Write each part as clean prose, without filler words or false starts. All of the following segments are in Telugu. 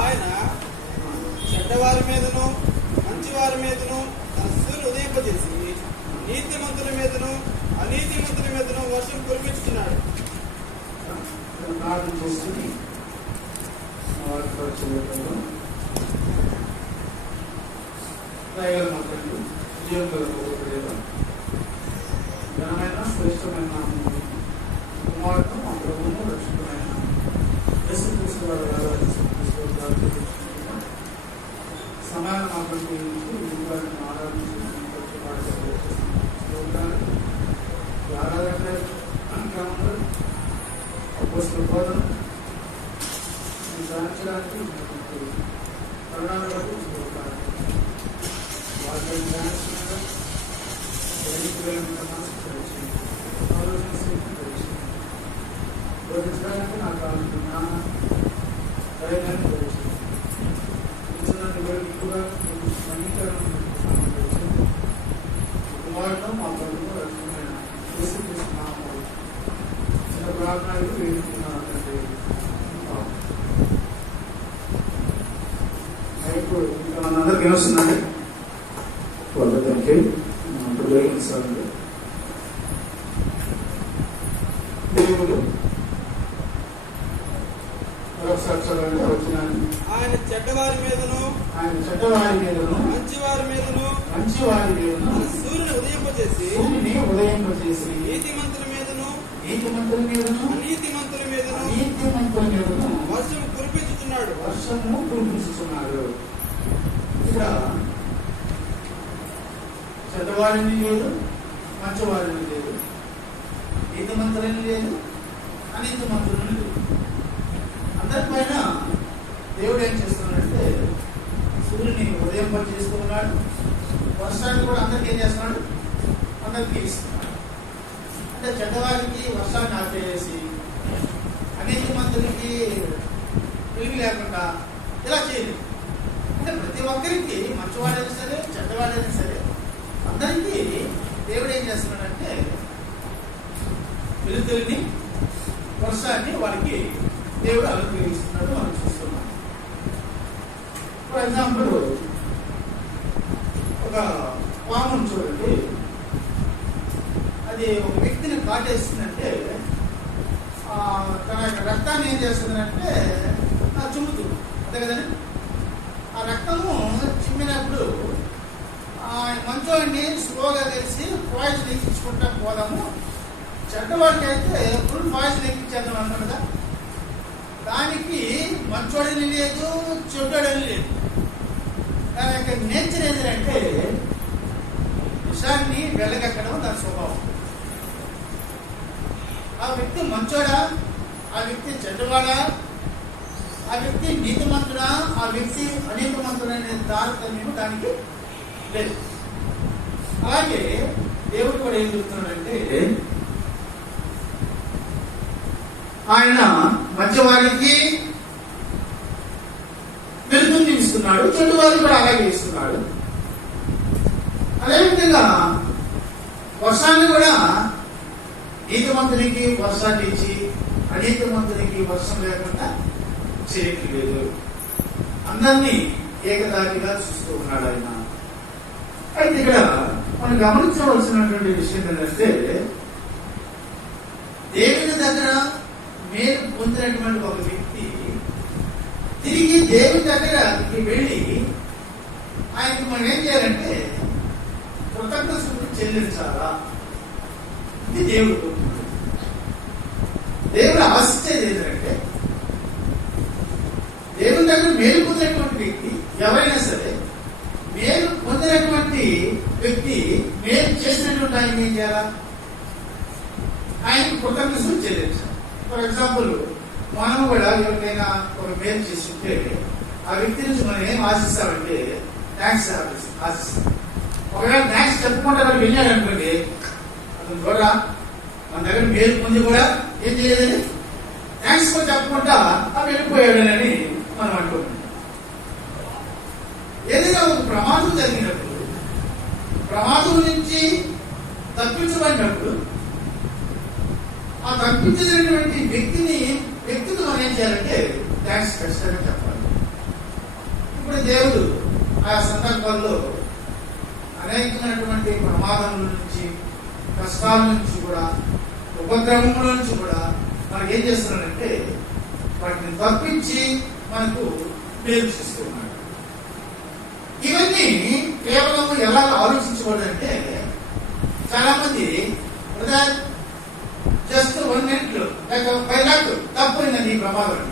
ఆయన చెడ్డవారి మీదను మంచివారి మీదను తన సూర్యుని ఉదయింపజేసి నీతిమంతుల మీదను అనీతిమంతుల మీదను వర్షం కురిపించుతున్నాడు. ఘనమైన శ్రేష్టమైన కుమారుడు మా ప్రభువును రక్షకుడైన యేసుక్రీస్తు వారి సమయాన్ని మాట్లాడుతూ ఆరాధించి ఆరాధన క్రమంలో అపోస్తలుల బోధన ధ్యానించడానికి పరిణామాలు వాటిని ధ్యానించడంగా బోధించడానికి నాకు జ్ఞానం ధైర్యాన్ని ఎక్కువగా కుమారుడు మా ప్రభువు రక్షకుడైన యేసుక్రీస్తు నామములో చిన్న ప్రార్థనలు వేడుకున్నానంటే ఇప్పుడు ఇంకా మనందరికీ ఏమొస్తుందండి దేవుడు ఆయన చెడ్డవారి మీదను మంచివారి మీదను సూర్యుని ఉదయింపజేసి నీతిమంతుల మీదను అనీతిమంతుల మీదను వర్షము కురిపించుతున్నాడు. ఇక్కడ చెడ్డవారిని లేదు, మంచివారిని లేదు, నీతిమంతులని లేదు, అనీతిమంతులని లేదు. అందరిపైన దేవుడు ఏం చేస్తున్నాడంటే సూర్యుని ఉదయింపజేస్తూ ఉన్నాడు. వర్షాన్ని కూడా అందరికి ఏం చేస్తున్నాడు? అందరికి ఇస్తున్నాడు. అంటే చెడ్డవారికి వర్షాన్ని ఆపేసి అనీతిమంతులకి వెలుగు లేకుండా ఇలా చేయలేదు. అంటే ప్రతి ఒక్కరికి మంచివాడైనా సరే చెడ్డవాడైనా సరే అందరికీ దేవుడు ఏం చేస్తున్నాడంటే వెలుతురిని వర్షాన్ని వారికి దేవుడు అనుగ్రహిస్తున్నాడు మనం చూస్తున్నాం. ఫర్ ఎగ్జాంపుల్ ఒక పామును చూడండి, అది ఒక వ్యక్తిని కాటేస్తుందంటే తన యొక్క రక్తాన్ని ఏం చేస్తుందంటే చుమ్ముతుంది, అంతే కదండి. ఆ రక్తము చిమ్మినప్పుడు మంచోడిని స్లోగా తెలిసి పాయిజన్ ఎక్కించుకుంటా పోదాము, చెడ్డవాడికి అయితే ఫుల్ పాయిజన్ ఎక్కించేద్దాం అంటాం కదా. దానికి మంచోడని లేదు, చెడ్డోడని లేదు. దాని యొక్క నేచర్ ఏంటంటే విషాన్ని వెళ్ళగక్కడం దాని స్వభావం. ఆ వ్యక్తి మంచోడా, ఆ వ్యక్తి చెడ్డవాడా, ఆ వ్యక్తి నీతిమంతుడా, ఆ వ్యక్తి అనీతిమంతుడు అనే తారతమ్యం దానికి లేదు. అలాగే దేవుడు కూడా ఏం చెప్తున్నాడంటే ఆయన మంచివారికి వెలుగుని ఇస్తున్నాడు, చెడు వారికి కూడా అలాగే ఇస్తున్నాడు. అదేవిధంగా వర్షాన్ని కూడా నీతిమంతునికి వర్షాన్ని ఇచ్చి అనీతిమంతునికి వర్షం లేకుండా చేయట్లేదు. అందరినీ ఏకదాటిగా చూస్తూ ఉన్నాడు ఆయన. అయితే ఇక్కడ మనం గమనించవలసినటువంటి విషయం ఏంటంటే దేవుని దగ్గర మేలు పొందినటువంటి ఒక వ్యక్తి తిరిగి దేవుని దగ్గరకి వెళ్ళి ఆయనకి మనం ఏం చేయాలంటే కృతజ్ఞతలు చెల్లించాలా? ఇది దేవుడు. దేవుడు ఆశించేది ఏంటంటే దేవుని దగ్గర మేలు పొందినటువంటి వ్యక్తి ఎవరైనా సరే, మేలు పొందినటువంటి వ్యక్తి మేలు చేసినటువంటి ఆయన ఏం చేయాలా? ఆయనకి కృతజ్ఞతలు చెల్లించాలి. ఫర్ ఎగ్జాంపుల్ మనం కూడా ఎవరికైనా ఒక మేలు చేస్తుంటే ఆ వ్యక్తి నుంచి మనం ఏం ఆశిస్తామంటే థ్యాంక్స్ ఆశిస్తాం. ఒకవేళ థ్యాంక్స్ చెప్పకుండా వాళ్ళు వెళ్ళాడు అనుకోండి, అతను కూడా మన దగ్గర మేలు పొంది కూడా ఏం చేయలేదని థ్యాంక్స్ కూడా చెప్పకుండా వెళ్ళిపోయాడని మనం అనుకుంటున్నాం. ఏదైనా ఒక ప్రమాదం జరిగినప్పుడు, ప్రమాదం నుంచి తప్పించబడినప్పుడు ఆ తప్పించినటువంటి వ్యక్తికి మనం ఏం చేయాలంటే థ్యాంక్స్ ఖచ్చితంగా చెప్పాలి. ఇప్పుడు దేవుడు ఆ సందర్భాల్లో అనేకమైనటువంటి ప్రమాదముల నుంచి, కష్టాల నుంచి కూడా, ఉపద్రవముల నుంచి కూడా మనకి ఏం చేస్తున్నాడంటే వాటిని తప్పించి మనకు మేలు చేస్తున్నాడు. ఇవన్నీ కేవలం ఎలా ఆలోచించకూడదంటే చాలా మంది జస్ట్ 1 minute లేక 5 lakhs తప్పైందండి ఈ ప్రమాదం,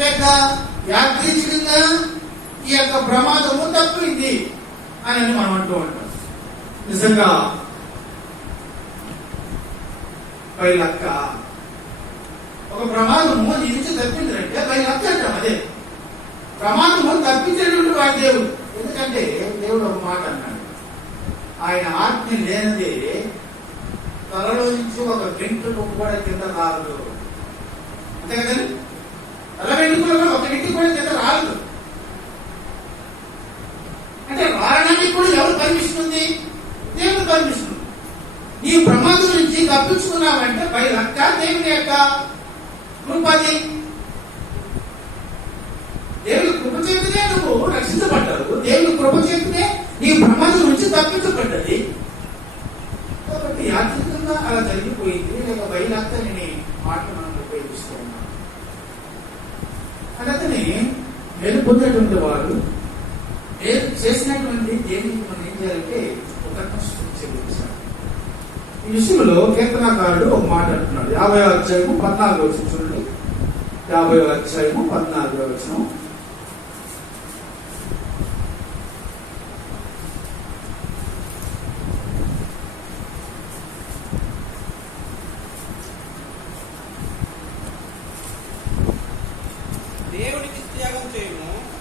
లేక యాదృచ్ఛికంగా ఈ యొక్క ప్రమాదము తప్పింది అని మనం అంటూ ఉంటాం. నిజంగా 5 lakhs ఒక ప్రమాదము నీ నుంచి తప్పిందంటే 5 lakhs అంటాం. అదే ప్రమాదము తప్పించేటువంటి వాడి దేవుడు. ఎందుకంటే దేవుడు ఒక మాట అన్నాడు, ఆయన ఆజ్ఞ లేనిదే తలలో నుంచి ఒక వెంట్రుక కూడా కింద రాదు. అంతే కదండి, తల వెంట్రుకలో కూడా ఒక వెంట్రుక కూడా కింద రాదు. అంటే రావడానికి కూడా ఎవరు పర్మిషన్ ఉంది? దేవుడు పర్మిషన్ ఉంది. ఈ ప్రమాదం నుంచి తప్పించుకున్నామంటే 5 lakhs దేవుని యొక్క కృపది. దేవుని కృప చేతనే నువ్వు రక్షించబడ్డావు. దేవుని కృప చేతనే నీ ప్రమాదం నుంచి తప్పించబడ్డది. కాబట్టి యాత్రికంగా అలా జరిగిపోయింది. లేక 5 lakhs అనే మాట మనం ఉపయోగిస్తూ ఉన్నాం. అందుకని మేలు పొందినటువంటి వారు మేలు చేసినటువంటి దేవునికి మనం ఏం చేయాలంటే ఒక చెల్లించాలి. ఈ విషయంలో కీర్తనాకారుడు ఒక మాట అంటున్నాడు. 50వ అధ్యాయము 14వ వచనం చూడండి. 50వ అధ్యాయము 14వ వచనం.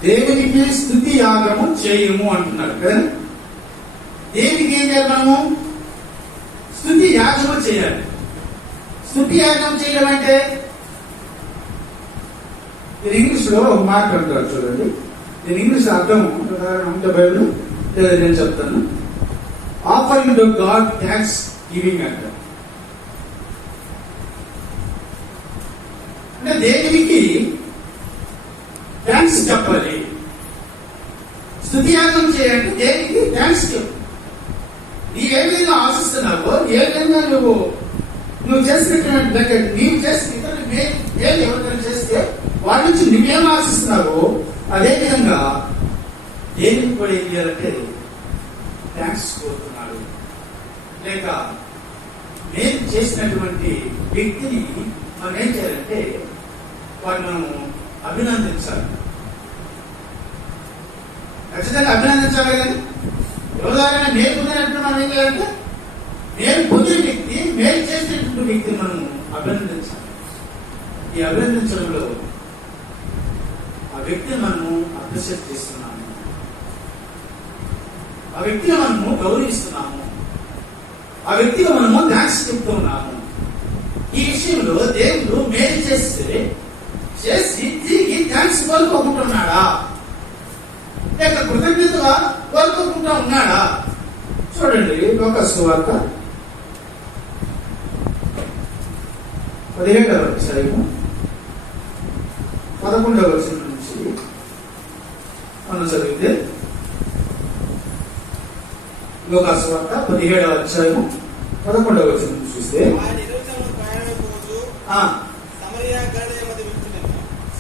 దేవునికి స్తుతి యాగము చేయము అంటున్నారు కదా. దేవునికి ఏం చేద్దాము? స్తుతి యాగము చేయాలి. స్తుతి యాగం చేయడం అంటే ఇంగ్లీష్ లో ఒక మాట అంటారు చూడండి. నేను ఇంగ్లీష్ అర్థం బైబిల్ లేదా నేను చెప్తాను. Offering to God thanks giving అంటారు. అంటే దేవునికి థ్యాంక్స్ చెప్పాలి. స్తుతియాగం చేయాలంటే దేనికి థ్యాంక్స్ చెప్పు. నీ ఏ విధంగా ఆశిస్తున్నావో, ఏ విధంగా నువ్వు చేసినటువంటి నీవు చేసిన ఇతరులు మేలు ఎవరికైనా చేస్తే వాళ్ళ నుంచి నువ్వేం ఆశిస్తున్నావో అదే విధంగా దేవునికి కూడా ఏం చేయాలంటే థ్యాంక్స్ కోరుతున్నాడు. లేక మేలు చేసినటువంటి వ్యక్తిని మనం ఏం చేయాలంటే వారిని మనం అభినందించాలి. ఖచ్చితంగా అభినందించాలి. కానీ ఎవరిదారైనా మేలు పొందినట్టు మనం ఏం చేయాలంటే మేలు పొందిన వ్యక్తి, మేలు చేసినటువంటి వ్యక్తిని మనం అభినందించాలి. ఈ అభినందించడంలో ఆ వ్యక్తిని మనము అప్రిషియేట్ చేస్తున్నాము, ఆ వ్యక్తిని మనము గౌరవిస్తున్నాము, ఆ వ్యక్తికి మనము థ్యాంక్స్ చెప్తూ ఉన్నాము. ఈ విషయంలో దేవుడు మేలు చేసి తిరిగి థ్యాంక్స్ కోరుకోకుంటున్నాడా లేక కృతజ్ఞతగా కోరుకోకుండా ఉన్నాడా? చూడండి, లూకాసు వార్త 17వ అధ్యాయము 11వ వచనం నుంచి మనం చదివితే, లూకాసు వార్త 17వ అధ్యాయము 11వ వచనం చూస్తే,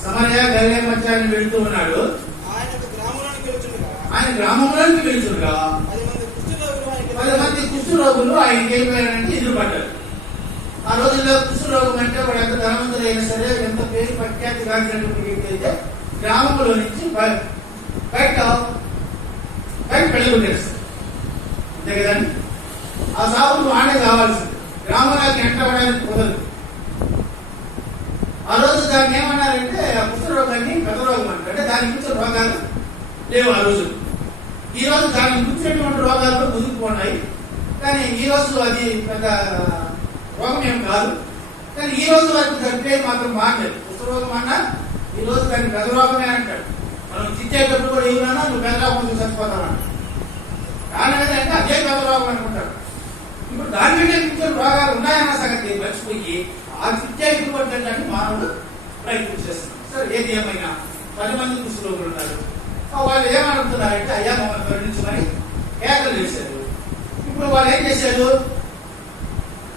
సమరయ గలిలయ మధ్యాన్ని వెళుతూ ఉన్నాడు. ఆయన గ్రామంలోకి వెళ్తుండగా 10 మంది కుష్ఠరోగులు ఆయనకి వెళ్ళిపోయారంటే ఎదురుపడ్డారు. ఆ రోజుల్లో కుష్ఠరోగం అంటే వాడు ఎంత ధనవంతులు అయినా సరే, ఎంత పేరు ప్రఖ్యాతి కాల్చినటువంటి వ్యక్తి అయితే గ్రామంలో నుంచి బయట వెళ్ళగొట్టేస్తారు. అంతే కదండి. ఆ సాగులు వాడే కావాల్సింది, గ్రామంలోకి ఎంటబడడానికి కుదరదు. ఆ రోజు దాన్ని ఏమన్నారంటే కుష్ఠరోగాన్ని గత రోగం అంటారు. అంటే దానికి మించిన రోగాలు లేవు ఆ రోజు. ఈ రోజు దానికి మించినటువంటి రోగాలు కూడా ముదిరిపోఉన్నాయి. కానీ ఈ రోజు అది పెద్ద రోగం ఏం కాదు. కానీ ఈ రోజు వరకు దాని పేరు మాత్రం మారలేదు. కుష్ఠరోగం అన్నా ఈ రోజు దాన్ని గత రోగమే అంటాడు. మనం తిట్టేటప్పుడు కూడా ఏమన్నా నువ్వు పెద్ద రోగం చచ్చిపోతావా కారణం ఏంటంటే అదే గత రోగం అనుకుంటారు. ఇప్పుడు దాని మీద మించిన రోగాలు ఉన్నాయన్న సంగతి మర్చిపోయి ఆ విద్య ఎదుర్కొంటానికి మానవుడు ప్రయత్నం చేస్తున్నాడు. సరే ఏది ఏమైనా 10 మంది కుష్ఠరోగులు ఉన్నారు. వాళ్ళు ఏమనుకుంటున్నారంటే అయ్యా మమ్మల్ని కరుణించమని కేకలు చేశారు. ఇప్పుడు వాళ్ళు ఏం చేశారు?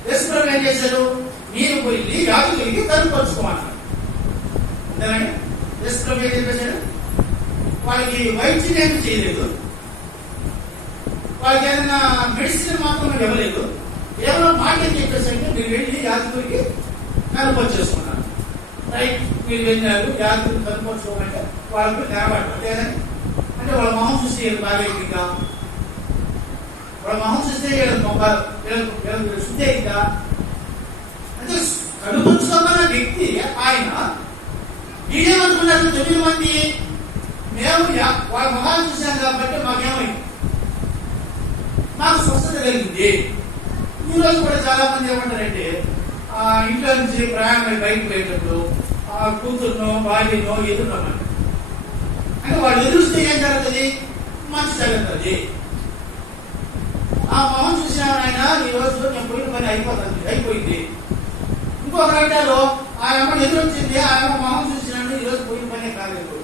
యేసుప్రభువు ఏం చేశారు? మీరు పోయి యాజకులకి కనుపరుచుకోమన్నారు. అంతేనండి. యేసుప్రభువు ఏం చెప్పేశాడు? వాళ్ళకి వైద్యం ఏమి చేయలేదు, వాళ్ళకి ఏదైనా మెడిసిన్ మాత్రం ఇవ్వలేదు. కేవలం మాట ఏం చెప్పేసంటే మీరు వెళ్ళి యాజకులకి కనుపరుచేసుకున్నారు. రైట్, మీరు వెళ్ళారు యాజకులు కనుపరుచుకోమంటే వాళ్ళకి నిలబడరు. అంతేనండి. అంటే వాళ్ళ మొహం చూసి బాగా ఇంకా వాళ్ళ మొహం చూస్తే శుద్ధే ఇంకా అంటే కనుపరుచుకోమన్న వ్యక్తి ఆయన మీరేమనుకున్నారు? 9 మంది మేము వాళ్ళ మొహాలు చూసాం కాబట్టి మాకేమైంది? మాకు స్వస్థత కలిగింది. ఈ రోజు కూడా చాలా మంది ఏమంటారంటే ఇంట్లో నుంచి ప్రయాణం బయటకు పోయేటప్పుడు కూతురునో భార్యనో ఎదురున్నామంట. అంటే వాళ్ళు ఎదురుస్తే ఏం జరుగుతుంది? మంచి జరుగుతుంది. ఆ మొహం చూసిన ఆయన ఈ రోజు నేను పోయిన పని అయిపోయింది. ఇంకొక గంటలో ఆయన ఎదురొచ్చింది, ఆయన మొహం చూసినాడు, ఈ రోజు పోయిన పనే కాలేదు.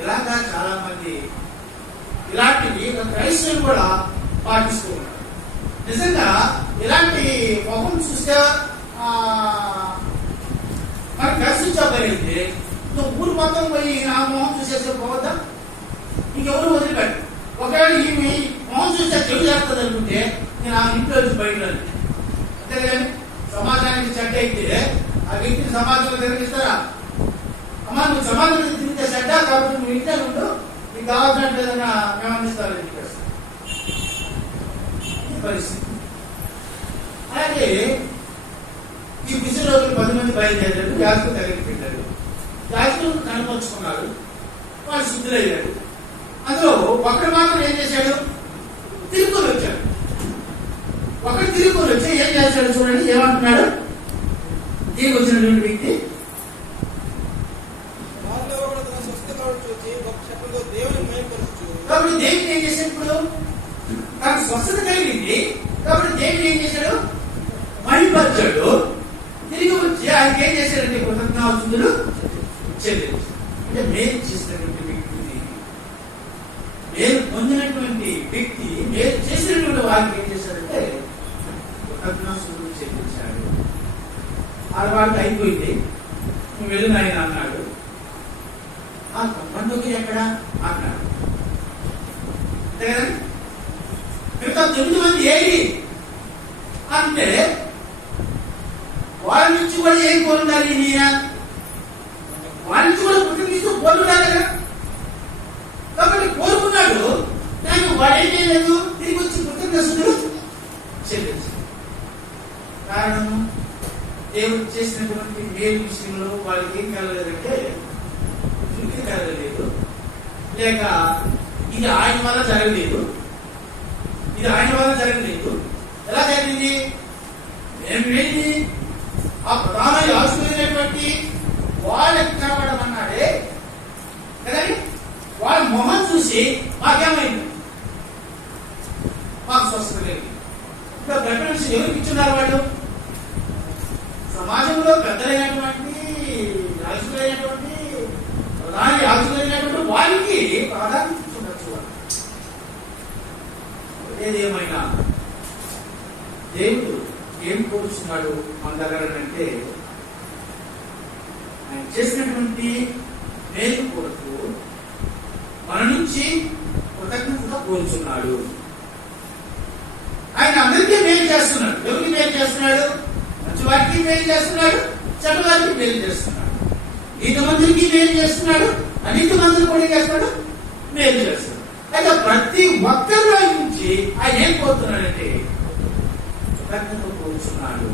ఇలాగా చాలా మంది ఇలాంటివి క్రైస్తవులు కూడా పాటిస్తూ ఉన్నారు. నిజంగా ఇలాంటి మొహం చూస్తే మనకు దర్శించగలిగితే నువ్వు ఊరు మొత్తం పోయి ఆ మొహం చూసేసే పోవద్దా? ఇంకెవరు వదిలిపెట్టు. ఒకవేళ ఈమె మొహం చూస్తే చెడు చేస్తుంది అనుకుంటే నేను ఆ ఇంట్లో నుంచి బయట అంతేగాని సమాజానికి చెడ్డ అయితే ఆ వ్యక్తిని సమాజంలో తిరిగిస్తారా? అమ్మా నువ్వు సమాజంలో తిరిగితే చెడ్డ కాబట్టి నువ్వు ఇంట్లో ఉంటూ నీకు కావాల్సినట్టు ఏదైనా మేము అందిస్తారని చెప్పేసి పరిస్థితి. అలాగే ఈ కుష్ఠరోగులు 10 మంది బయలుదేరారు. యాజకులు దగ్గరికి పెట్టారు. యాజకులు కనుపరుచుకున్నారు. వాళ్ళు శుద్ధులయ్యారు. అందులో ఒకడు మాత్రం ఏం చేశాడు? తిరుక్కొని వచ్చాడు. ఒకడు తిరుక్కొని వచ్చి ఏం చేశాడు చూడండి, ఏమంటున్నాడు? తిరిగి వచ్చినటువంటి వ్యక్తి కాబట్టి దేవుని ఏం చేశాడు? ఇప్పుడు తనకు స్వస్థత కలిగింది కాబట్టి దేవుని ఏం చేశాడు? మహిమపరిచాడు. తిరిగి వచ్చి ఆయనకి ఏం చేశాడంటే కృతజ్ఞతాస్తుతులు చెల్లించాడు. అంటే మేలు చేసినటువంటి వ్యక్తిని, మేలు పొందినటువంటి వ్యక్తి మేలు చేసినటువంటి వారికి ఏం చేశాడంటే కృతజ్ఞతాస్తుతులు చెల్లించాడు. వాళ్ళకి అయిపోయింది. నువ్వు వెళ్ళిన ఆయన అన్నాడు. ఆ పండుగ ఎక్కడ అన్నాడు. అంతే కదా? మిగతా 9 మంది ఏది అంటే వాళ్ళ నుంచి కూడా ఏం కోరుండాలి? వాళ్ళ నుంచి కూడా కృతజ్ఞతూ కోరుండాలి కదా. కాబట్టి కోరుకున్నాడు. కానీ వాడేం చేయలేదు, తిరిగి వచ్చి కృతజ్ఞతలు చెల్లించాడు. కారణం దేవుడు చేసినటువంటి మేలు విషయంలో వాళ్ళకి ఏం కలగలేదంటే తృప్తి కలగలేదు, లేక ఇది ఆయన వల్ల జరగలేదు, ఇది ఆయన వల్ల జరగలేదు. ఎలా జరిగింది? మేము వెళ్ళి ఆ ప్రధాన యాజకులైనటువంటి వాళ్ళకి కనబడమన్నాడే కదండి. వాళ్ళ మొహం చూసి మాకేమైంది? మాకు స్వస్థత కలిగింది. ఇంకా ప్రిఫరెన్స్ ఎవరికి ఇచ్చున్నారు? వాళ్ళు సమాజంలో పెద్దలైనటువంటి యాజకులైనటువంటి ప్రధాన యాజకులైనటువంటి వారికి ప్రాధాన్యత ఇచ్చుండొచ్చు. ఏదేమైనా దేవుడు ఏం కోరుచున్నాడు మన దగ్గర అంటే ఆయన చేసినటువంటి మేలు కొరకు మన నుంచి కృతజ్ఞతగా కోరుచున్నాడు. ఆయన అందరికీ మేలు చేస్తున్నాడు. ఎవరికి మేలు చేస్తున్నాడు? మంచి వారికి మేలు చేస్తున్నాడు, చెడ్డ వారికి మేలు చేస్తున్నాడు. నీతి మందిరికి మేలు చేస్తున్నాడు, అనీతి మందిని కూడా చేస్తాడు, మేలు చేస్తున్నాడు. అయితే ప్రతి ఒక్కరిలో నుంచి ఆయన ఏం కోరుతున్నాడంటే కృతజ్ఞత కోరుచున్నాడు.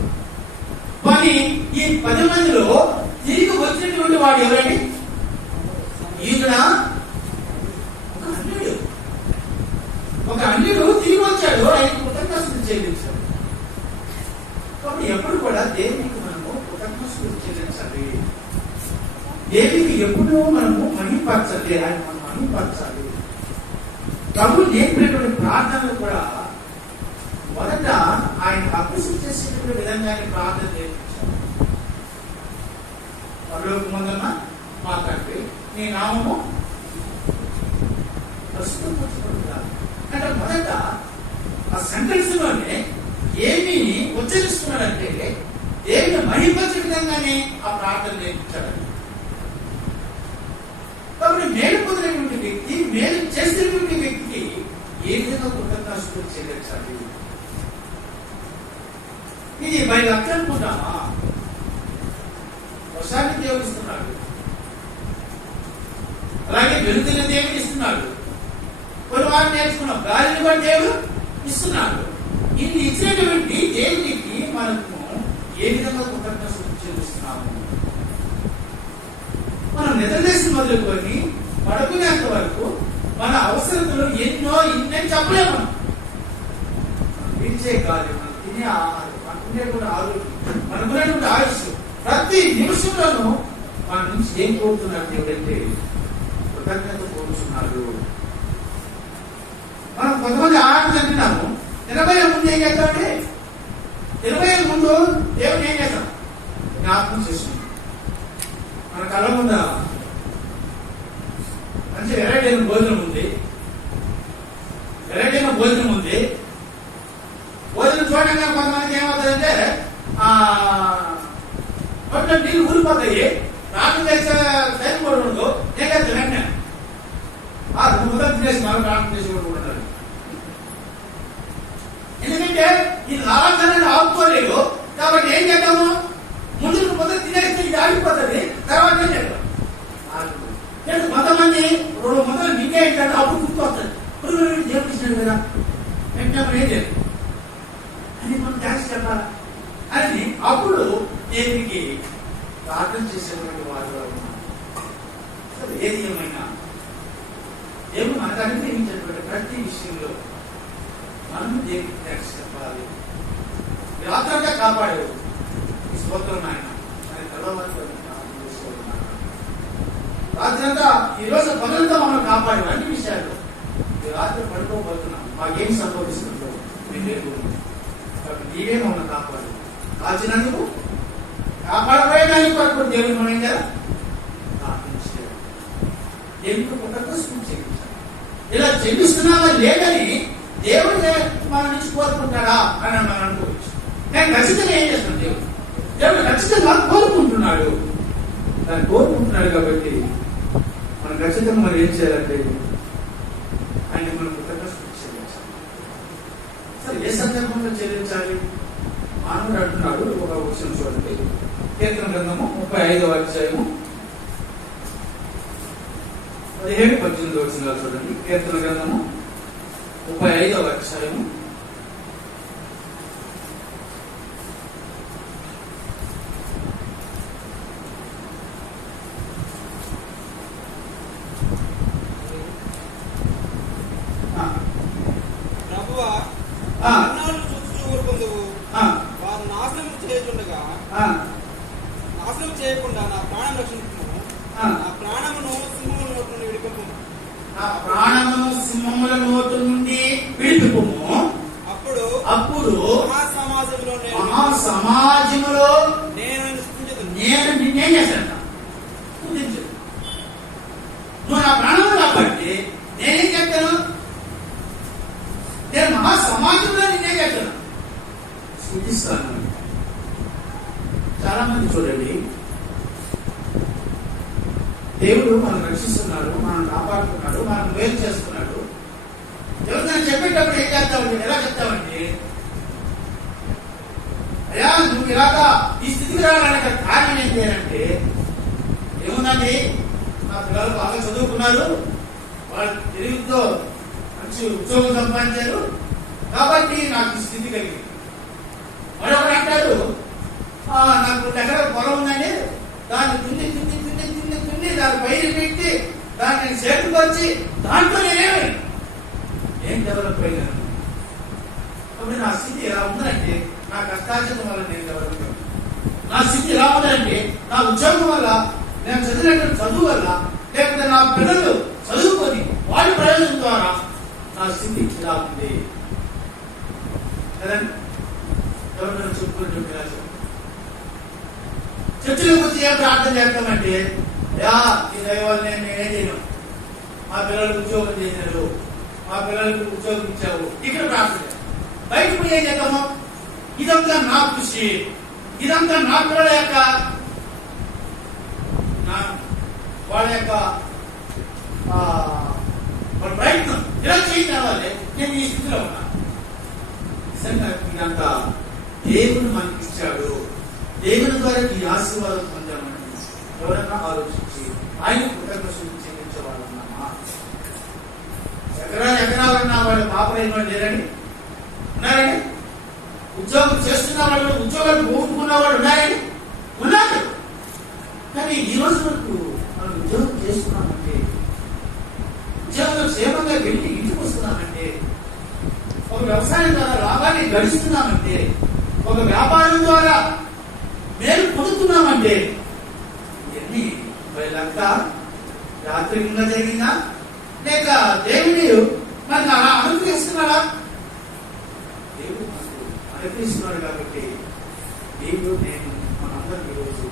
కానీ ఈ 10 మందిలో తిరిగి వచ్చినటువంటి వాడు ఎవరండి? ఈయన ఒక అన్యుడు తిరిగి వచ్చాడు, ఆయనకు కృతజ్ఞతలు చెల్లించాడు. కాబట్టి ఎప్పుడు కూడా దేవునికి మనము కృతజ్ఞతలు చెల్లించాలి. దేవునికి ఎప్పుడూ మనము మహిమపరచాలి, ఆయన మనం మహిమపరచాలి. ప్రభు నేర్పినటువంటి ప్రార్థనలు కూడా మొదట ఆయన అభ్యసం చేసేటువంటి విధంగా ఆయన ప్రార్థన చేయించారు. పరలోకమందున్న మా తండ్రి, నీ నామము ప్రస్తుతం అంటే మొదట ఆ సెంటెన్స్ లోనే ఏమి ఉచ్చరిస్తున్నాడంటే దేవుని మహిమపరిచే విధంగానే ఆ ప్రార్థన నేర్పించాడు. కాబట్టి మేలు పొందినటువంటి వ్యక్తి, మేలు చేసినటువంటి వ్యక్తికి ఏ విధంగా కృతజ్ఞతలు చెల్లించాలి? ఇది బయట అనుకుంటామా? వర్షాన్ని దేవుడు ఇస్తున్నాడు, అలాగే వెలుగుని దేవుడు ఇస్తున్నాడు, కొన్ని వారిని నేర్చుకున్నాం, గాలిని కూడా దేవుడు ఇస్తున్నాడు. ఇది ఇచ్చినటువంటి దేవునికి మనము ఏ విధంగా కృతజ్ఞతలు చెల్లిస్తున్నాము? మనం నిద్రలేసి మొదలుకొని పడుకునేంత వరకు మన అవసరతలు ఎన్నో ఇన్నని చెప్పలేము. మనం పీల్చే గాలి, మనం తినే ఆహారం, మనకునేటువంటి ఆరోగ్యం, మనకునేటువంటి ఆయుష్, ప్రతి నిమిషంలోనూ మన నుంచి ఏం కోరుతున్నారు దేవుడంటే కృతజ్ఞత కోరుతున్నాడు. మనం కొంతమంది ఆహారం తింటున్నాము, 80 ఏళ్ళ ముందు ఏం చేస్తామంటే 20 ఏళ్ళ ముందు దేవుడు ఏం చేస్తాం? జ్ఞాపకం చేస్తున్నాం. మన కళ్ళ ముందు మంచి వెరైటీ అయిన భోజనం ఉంది, వెరైటీ అయిన భోజనం ఉంది. భోజనం చూడగానే కొంతమందికి ఏమవుతుందంటే మొత్తం నీళ్ళు ఊరిపోతాయి. ప్రాణం చేసే టైం కూడా ఉండదు. ఏం చేస్తాను వెంటనే 2 ముద్దలు తినేసి మనం ప్రాణం చేసి కూడా ఉంటారు. ఎందుకంటే ఈ లాభాన్ని ఆపుకోలేదు. కాబట్టి ఏం చేద్దాము? ముందు ముద్దలు తినేసి ఇది ఆగిపోతుంది, తర్వాత ఏం చేద్దాం? కొంతమంది 2 ముద్దలు నింగే ఏంటంటే అప్పుడు గుర్తు వస్తుంది. దేవుడు ఇచ్చినాడు కదా, వెంటనే ఏం లేదు అని మనం థ్యాంక్స్ చెప్పాలా అని అప్పుడు దేవునికి ప్రార్థన చేసేటువంటి వారు. ఏది ఏమైనా దేవుడు మనకు అనుగ్రహించినటువంటి ప్రతి విషయంలో మనం దేవునికి థ్యాంక్స్ చెప్పాలి. రాత్రంగా కాపాడు ఈ స్తోత్రం ఆయన రాత్రంతా ఈరోజు పనులతో మనం కాపాడు అన్ని విషయాలు. ఈ రాత్రి పడుకోబోతున్నాం, మాకేం సంభవిస్తుందో మేము లేదు. నీవే మమ్మల్ని కాపాడు. కాచినందుకు కాపాడబోయేదానికి కొరకు దేవుని మనం ఏం చేయాలి? ప్రార్థించాలి. దేవునికి కృతజ్ఞతలు చెల్లించాలి. ఇలా చెల్లిస్తున్నామా లేదని దేవుడు మన నుంచి కోరుకుంటాడా అని మనం అనుకోవచ్చు. నేను ఖచ్చితంగా ఏం చేస్తాను? దేవుడు ఖచ్చితంగా కోరుకుంటున్నాడు. దాన్ని కోరుకుంటున్నాడు కాబట్టి మనం ఖచ్చితంగా మనం ఏం చేయాలంటే ఆయన మనం కృతజ్ఞతలు చెల్లించాలి. సరే, ఏ సందర్భంలో చెల్లించాలి? మానవుడు అంటున్నాడు. ఒక విషయం చూడండి, కీర్తన గ్రంథము 35వ అధ్యాయము 17-18 వచనాలు చూడండి. కీర్తన గ్రంథము 35వ అధ్యాయము 2 ఎకరాల పొలం ఉందండి, దాన్ని దున్ని దాని పైరు పెట్టి దాన్ని చేతుకొచ్చి దాంట్లో ఏం డెవలప్ అయినాను. కాబట్టి నా స్థితి ఎలా ఉందంటే నా కష్టార్జితం వల్ల నేను డెవలప్ అయ్యాను. నా స్థితి ఎలా ఉందంటే నా ఉద్యోగం వల్ల, నేను చదివినటువంటి చదువు వల్ల, లేకపోతే నా పిల్లలు చదువుకొని వాడి ప్రయోజనం ద్వారా నా స్థితి ఇలా ఉంది కదండి. ఎవరైనా చెప్పుకుంటే చర్చలకు వచ్చి ఏం ప్రార్థన చేస్తామంటే, ఈ దైవాలు నేనేం చేయను, మా పిల్లలకు ఉద్యోగం చేశారు, మా పిల్లలకు ఉద్యోగం ఇచ్చావు, ఇక్కడ ప్రార్థన. బయటకు ఏం చేద్దాము, ఇదంతా నా కృషి, ఇదంతా నా పిల్లల యొక్క వాళ్ళ యొక్క ప్రయత్నం, ఇలా చేయడం వల్లే నేను ఈ స్థితిలో ఉన్నా. నిజంగా ఇదంతా దేవుడు మనకి ఇచ్చాడు, దేవుని ద్వారా ఈ ఆశీర్వాదం పొందామని ఎవరన్నా ఆలోచించి ఆయన కృతజ్ఞతలు చెల్లించే వాళ్ళు ఉన్నామా? ఎకరాలన్నా వాళ్ళు పాపలైన వాళ్ళు లేరండి, ఉన్నారండి. ఉద్యోగం చేస్తున్న వాళ్ళు, ఉద్యోగాలు పోగొట్టుకున్న వాళ్ళు ఉన్నారండి, ఉన్నారు. కానీ ఈ రోజు వరకు మనం ఉద్యోగం చేస్తున్నామంటే, ఉద్యోగంలో క్షేమంగా వెళ్ళి ఇంటికి వస్తున్నామంటే, ఒక వ్యవసాయం ద్వారా లాభాన్ని గడిస్తున్నామంటే, ఒక వ్యాపారం ద్వారా మేలు పొందుతున్నామంటే, ఇవన్నీ వీళ్ళంతా రాత్రి కింద జరిగిందా లేక దేవుడు మనకు అలా అనుగ్రహిస్తున్నాడా? దేవుడు మనకు అనుగ్రహిస్తున్నాడు. కాబట్టి దేవుడు నేను మనందరం ఈరోజు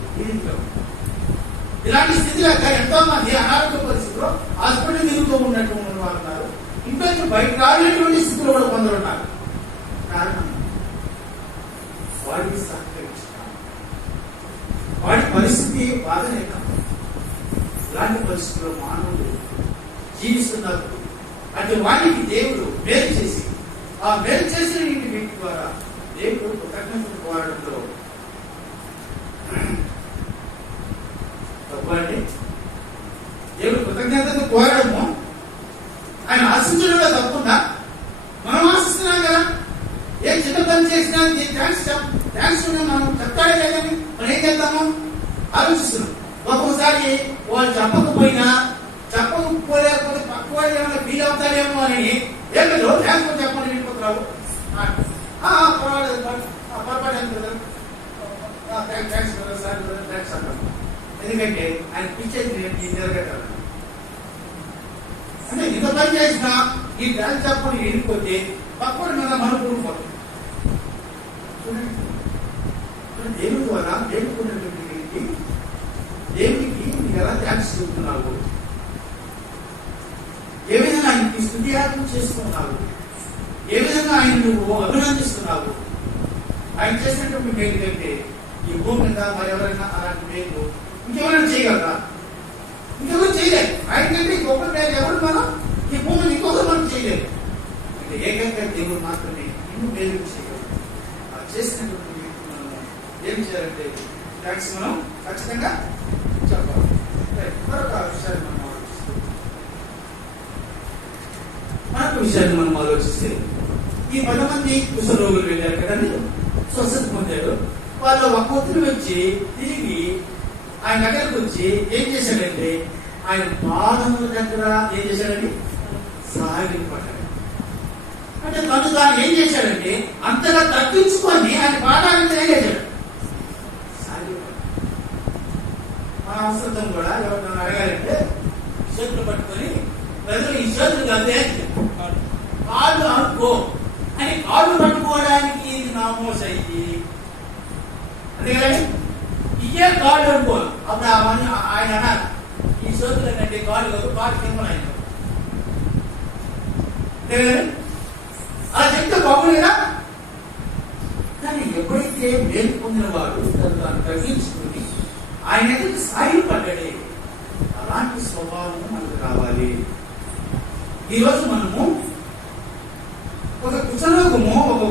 ఇలాంటి స్థితిలో ఎంతో మంది అనారోగ్య పరిస్థితిలో హాస్పిటల్ తిరుగుతూ ఉన్నటువంటి వాళ్ళు ఉన్నారు. ఇంకా బయట రాలేటువంటి స్థితిలో కూడా కొందరు ఉన్నారు. కారణం వాడికి సహకరించున్నాం, వాడి పరిస్థితి బాధలేక ఇలాంటి పరిస్థితుల్లో మానవుడు జీవిస్తున్నప్పుడు అంటే వాడికి దేవుడు మేలు చేసి, ఆ మేలు చేసిన ఇంటి వ్యక్తి ద్వారా దేవుడు కృతజ్ఞతలు కోరడంలో తప్పండి. దేవుడు కృతజ్ఞతలు కోరడము ఆయన ఆశించడంలో తప్పుందా? మనం ఆశిస్తున్నాం కదా, ఏం చిన్న పని చేసినా థ్యాంక్స్ మనం చెప్తాడే లేదని మనం ఏం చేద్దాము ఆలోచిస్తున్నాం. ఒక్కొక్కసారి వాళ్ళు చెప్పకపోలేకపోతే పక్క వాళ్ళు ఏమైనా ఫీల్ అవుతారేమో అని ఏం లేదు థ్యాంక్స్ చెప్పమని వెళ్ళిపోతున్నావు. పర్వాలేదు, పొరపాటు థ్యాంక్స్ సార్, థ్యాంక్స్ అంటాం. ఎందుకంటే ఆయన పిచ్చేది నిలబెట్టాలి. అంటే ఇంత పని చేసినా ఈ థ్యాంక్స్ చెప్పని వెళ్ళిపోతే పక్కన మీద మనం కూడుకోవాలి. దేవుడి ద్వారా దేవుడుకున్నటువంటి వ్యక్తి దేవుడికి నీకు ఎలా థ్యాంక్స్ చెబుతున్నావు, ఏ విధంగా ఆయనకి స్తుతియాత్మ చేసుకున్నావు, ఏ విధంగా ఆయన నువ్వు అభినందిస్తున్నావు. ఆయన చేసినటువంటి మేలు కంటే ఈ భూమి మీద మరి ఎవరైనా అలాంటి మేలు ఇంకెవరైనా చేయగలరా? ఇంకెవరు చేయలేదు. ఆయన కంటే ఇంకొకరు మేలు ఎవరు మనం ఈ భూమిని ఇంకొకరు మనం చేయలేదు. అంటే ఏకంగా దేవుడు మాత్రమే ఇన్ని మేలు చేయగలరు. ఆ చేసినటువంటి వ్యక్తి మనం ఏం చేయాలంటే థ్యాంక్స్ మనం ఖచ్చితంగా చెప్పాలి. మరొక విషయాన్ని మనం ఆలోచిస్తే ఈ 10 మంది కుష్ఠరోగులు వెళ్ళారు కదండి, స్వస్థత పొందారు. వాళ్ళు ఒక ఒత్తిడి వచ్చి తిరిగి ఆయన దగ్గరకు వచ్చి ఏం చేశాడంటే ఆయన పాదముల దగ్గర ఏం చేశాడండి సాగిపడ్డాడు. అంటే తాను ఏం చేశాడంటే అంతగా తగ్గించుకొని ఆయన పాదాలను ఏం చేశాడు సాగిపడ్డాడు. మన అవసరం కూడా ఎవరినైనా అడగాలంటే చేతులు పట్టుకొని ప్రజలు ఈ చేతులు అదే కాళ్ళు అనుకో అని కాళ్ళు పట్టుకోవడానికి ఇది నామోస్ అయ్యి అందుకని ఇదే కాళ్ళు అనుకో. అప్పుడు ఆయన అన్నారు ఈ చేతులు కంటే కాళ్ళు కాదు, కాళ్ళు కింద ఆయన అలా చెప్తే బాగుండేదా? కానీ ఎప్పుడైతే మేలు పొందిన వాడు తను తగ్గించుకుని ఆయన ఎదుటి సాయి పడ్డాడే అలాంటి స్వభావం మనకు రావాలి. ఈరోజు మనము ఒక కుష్ఠరోగము ఒక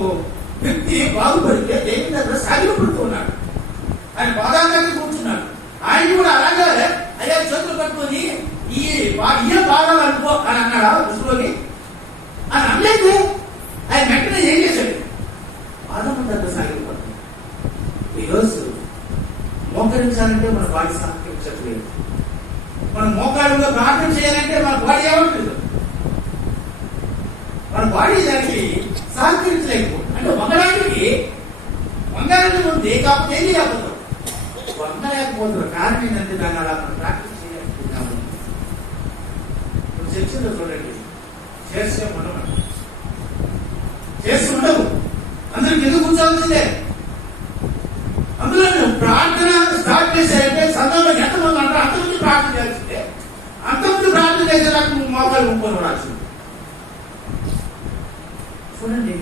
వ్యక్తి బాగుపడితే దేవుని దగ్గర సాగిపడుతూ ఉన్నాడు, ఆయన బాధాన్ని కూర్చున్నాడు. ఆయన కూడా అలాగే అయ్యా చేతులు పట్టుకొని ఇయే బాధలు అనుకో అని అన్నాడా కుష్ఠరోగి అని అనలేదు. ఆయన వెంటనే ఏం చేశాడు బాధ దగ్గర సాగిపడుతుంది. ఈరోజు మోక మోకరించాలంటే మన బాడీ సహకరించట్లేదు. మనం మోకాళ్ళుగా ప్రార్థన చేయాలంటే మన బాడీ ఏమంటుంది, మన బాడీ దానికి సహకరించలేకపోతుంది. అంటే వంగడానికి ఉంది, కాకపోతే ఏం చేయకపోతాం, వంగలేకపోతున్న కారణం ఏంటంటే దాన్ని అలా మనం ప్రాక్టీస్ చేయలేకపోతున్నాము. చర్చలో చూడండి, చేస్తే ఉండవు అందరికి ఎందుకు కూర్చోవాల్సిందే. అందులో ప్రార్థన స్టార్ట్ చేశారంటే సందర్భంలో ఎంతమంది అంటారు అంతమంది ప్రార్థన చేయాల్సిందే. అంతమంది ప్రార్థన చేసేలాగా నువ్వు మోకాలు ముప్పని రాల్సింది. చూడండి,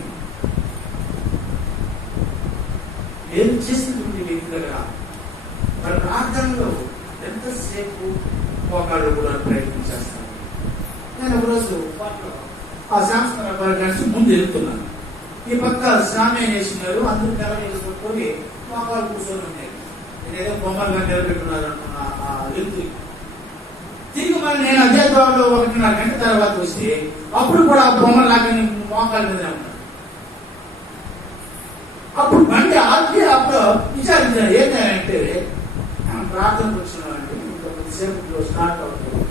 ఏం చేస్తుంది వ్యక్తి దగ్గర వాళ్ళ ప్రార్థనలో ఎంతసేపు మోకాళ్ళు కూడా ప్రయత్నం చేస్తాను. నేను ఒకరోజు ఆ శాస్త్ర కలిసి ముందు వెళ్తున్నాను. ఈ పక్క శ్రామ్యం చేసినారు, అందరూ తెల్లనీళ్ళు కొట్టుకొని మోకాలు కూర్చొని ఉన్నాయి. నేనేదో బొమ్మలుగా నిలబెట్టున్నారు అనుకున్న ఆ వెళ్తూ తిరిగి మళ్ళీ నేను అదే దూరంలో 1.5 గంట తర్వాత వస్తే అప్పుడు కూడా ఆ బొమ్మలు లాగా మోకాల మీద ఉన్నాను. అప్పుడు బండి ఆపి అప్పుడు విచారించాను, ఏంటంటే ప్రార్థనకు వచ్చినామంటే ఇంకా కొద్దిసేపు స్టార్ట్ అవుతుంది,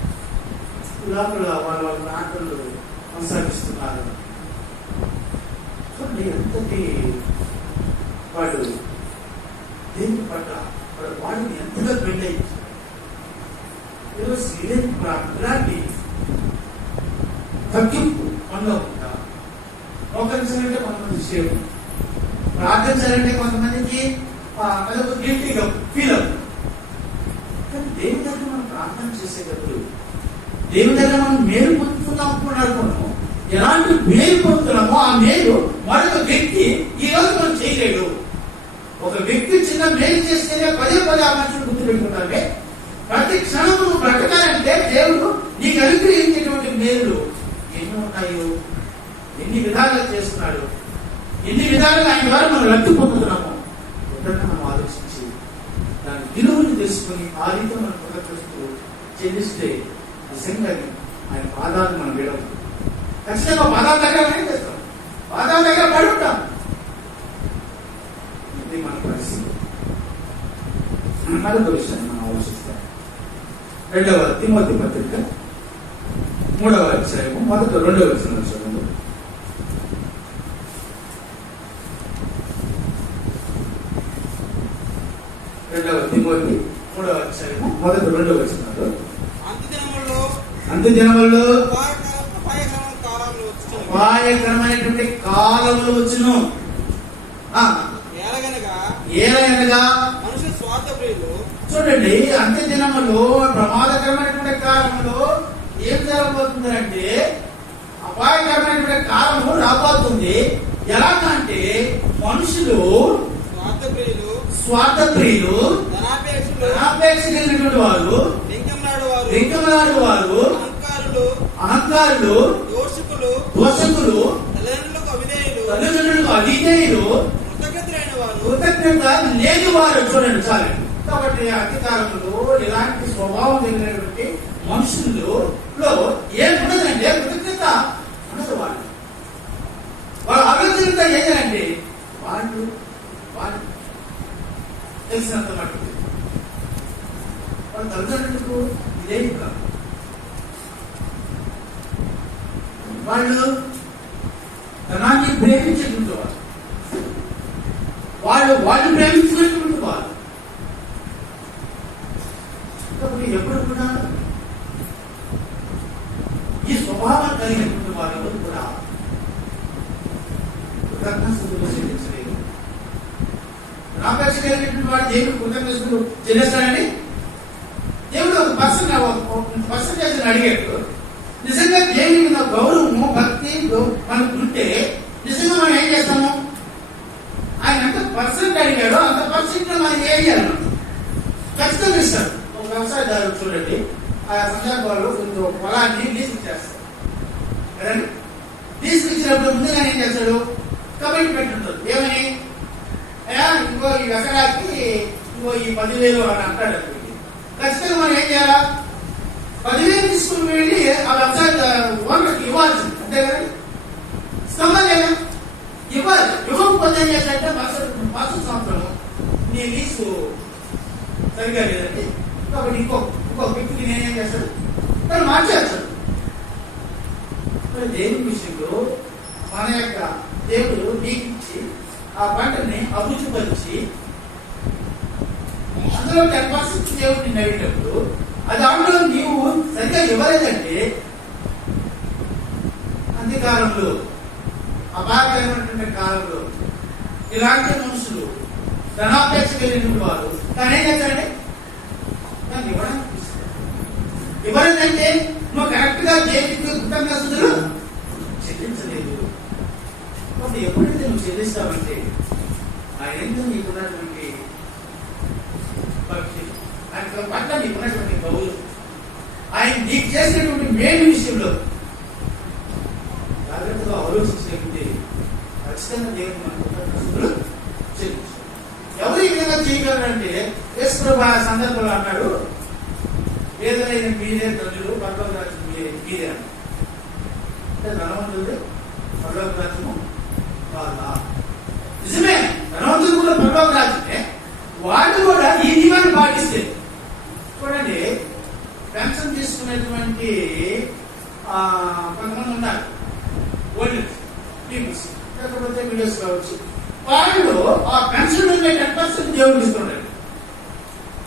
లోపల వాళ్ళ ప్రార్థనలు కొనసాగిస్తున్నారు. చూడండి ఎంతటి వాడు దేవుని పట్ల వాడిని ఎంతగా బెండ్ అయింది. ఇలాంటి తగ్గింపు పొందకుండా మోకరించాలంటే కొంతమంది సేపు, ప్రార్థించాలంటే కొంతమందికి అదొక గిల్టీగా ఫీల్ అవుతుంది. కానీ దేవుని దగ్గర మనం ప్రార్థన చేసేటప్పుడు దేవుని దగ్గర మనం మేలు పొందుతున్నాము. ఎలాంటి మేలు పొందుతున్నామో ఆ మేలు మరొక వ్యక్తి ఈ రోజు మనం చేయలేడు. ఒక వ్యక్తి చిన్న మేలు చేస్తేనే పదే ఆ మనుషులు గుర్తుపెట్టుకుంటామే. ప్రతి క్షణం నువ్వు బ్రతకాలంటే దేవుడు నీకు అనుగ్రహించేటువంటి మేలు ఎన్ని ఉన్నాయో, ఎన్ని విధాలుగా చేస్తున్నాడు, ఎన్ని విధాలుగా ఆయన ద్వారా మనం లబ్ధి పొందుతున్నామో ఎప్పుడైనా మనం ఆలోచించి దాని విలువను తెలుసుకుని ఆ రీతిలో మనం ప్రదర్శిస్తూ చెల్లిస్తే నిజంగా ఆయన పాదాలు మనం విడవు. ఖచ్చితంగా పాదాల దగ్గర ఏం చేస్తాం, పాదాల దగ్గర పడి ఉంటాం. ఇది మన పరిస్థితి. మరొక విషయం మనం ఆలోచిస్తాం. 2వ తిమోతి పత్రిక 3వ అధ్యాయము 2వ వచనం చదువు. 2వ తిమోతి 3వ అధ్యాయము 2వ వచనంలో అంత్యదినములలో అపాయకరమైనటువంటి కాలములు వచ్చును. ఏలయనగా మనుషులు స్వార్థప్రియులు. చూడండి, అంత్యదినములో ప్రమాదకరమైనటువంటి కాలంలో ఏం జరగబోతుందంటే అపాయకరమైనటువంటి కాలము రాబోతుంది. ఎలాగంటే మనుషులు స్వార్థప్రియులు, ధనాపేక్షించినటువంటి వారు, లింగంలాడు వారు, అహంకారులు, దోషకులు, తల్లిదండ్రులకు అవిధేయులు, కృతజ్ఞత లేని వారు. చూడండి చాలు. కాబట్టి అధికారంలో ఇలాంటి స్వభావం కలిగినటువంటి మనుషుల్లో ఏముండదంటే కృతజ్ఞత ఉండదు. వాళ్ళ ఆలోచన ఏంటంటే వాళ్ళు తెలిసినంత మటుకు వాళ్ళ తల్లిదండ్రులకు ఇదేం కాదు. వాళ్ళు ధనాన్ని ప్రేమించేటువంటి వాళ్ళు ప్రేమించినటువంటి వారు. కాబట్టి ఎప్పుడు కూడా ఈ స్వభావం కలిగినటువంటి వారు ఎవరు కూడా కృతజ్ఞతలు చెల్లించలేదు. నాపేక్ష కలిగినటువంటి వాడు దేవుడు కృతజ్ఞతలు చెల్లిస్తాడని దేవుడు ఒక పర్సంటేజ్ అడిగాడు. నిజంగా దేవుని మీద గౌరవము, భక్తి మనకు ఉంటే నిజంగా మనం ఏం చేస్తాము? ఆయన ఎంత పర్సెంట్ అడిగాడో అంత పర్సెంట్ మనం ఏం చేయాలి? ఖచ్చితంగా ఇస్తాడు. ఒక వ్యవసాయదారుడు చూడండి, ఆ సందర్భాల్లో కొంచెం పొలాన్ని లీజుకి చేస్తాడు కదండి. లీజుకి ఇచ్చినప్పుడు ముందుగా ఏం చేస్తాడు? కమిటీ పెట్టుంటాడు. ఏమని? ఇంకో ఈ ఎకరాకి ఇంకో ఈ 10,000 అని అంటాడు. ఖచ్చితంగా మనం ఏం చేయాలా? 10,000 తీసుకుని వెళ్ళి ఆ వ్యవసాయ ఓనర్కి ఇవ్వాల్సింది, అంతే కదండి. ఇస్తామా లేదా? ఇవ్వాలి. ఇవ్వకపోతే ఏం చేశాడంటే మరుసటి సంవత్సరం నీ లీజు సరిగా లేదండి, కాబట్టి ఇంకొక వ్యక్తికి నేనేం చేస్తాడు, తను మార్చేస్తాడు. దేవుని విషయంలో మన యొక్క దేవుడు నీకిచ్చి ఆ పంటని అభివృద్ధిపరిచి అందులో 10% దేవుడిని నవ్వేటప్పుడు అది అందులో నీవు సరిగ్గా ఇవ్వలేదంటే అంత్యకాలంలో అపాయకరమైనటువంటి కాలంలో ఇలాంటి మనుషులు ధనాపేక్ష కలిగిన వారు దాని ఏం చేస్తారంటే దాన్ని ఇవ్వలేదంటే నువ్వు కరెక్ట్ గా దేవుడికి కృతజ్ఞతలు చెల్లించలేదు. కాబట్టి ఎప్పుడైతే నువ్వు చెల్లిస్తావంటే ఆయన ఎందుకు నీకున్నటువంటి భక్తి, ఆయన పట్ల నీకున్నటువంటి గౌరవం, ఆయన నీకు చేసినటువంటి మేలు విషయంలో జాగ్రత్తగా ఆలోచించలేకుంటే ఖచ్చితంగా దేవుడు మన కృతజ్ఞతలు చెల్లించారు. ఎవరు ఈ విధంగా చేయగలరంటే యేసుప్రభు ఆ సందర్భంలో అన్నాడు, పేదలైన మీరే ధనులు పరలోక రాజ్యం మీరే అంటే ధనవంతుడు పరలోక రాజ్యము కాదా? నిజమే, ధనవంతులు కూడా పరలోక రాజ్యమే. వాళ్ళు కూడా ఈ నియమాన్ని పాటిస్తే చూడండి, పెన్షన్ తీసుకునేటువంటి కొంతమంది ఉన్నారు, ఓల్డ్ పీపుల్స్, లేకపోతే వీడియోస్ కావచ్చు, వాళ్ళు ఆ పెన్షన్ 10% దేవుడు ఇస్తుంటారు.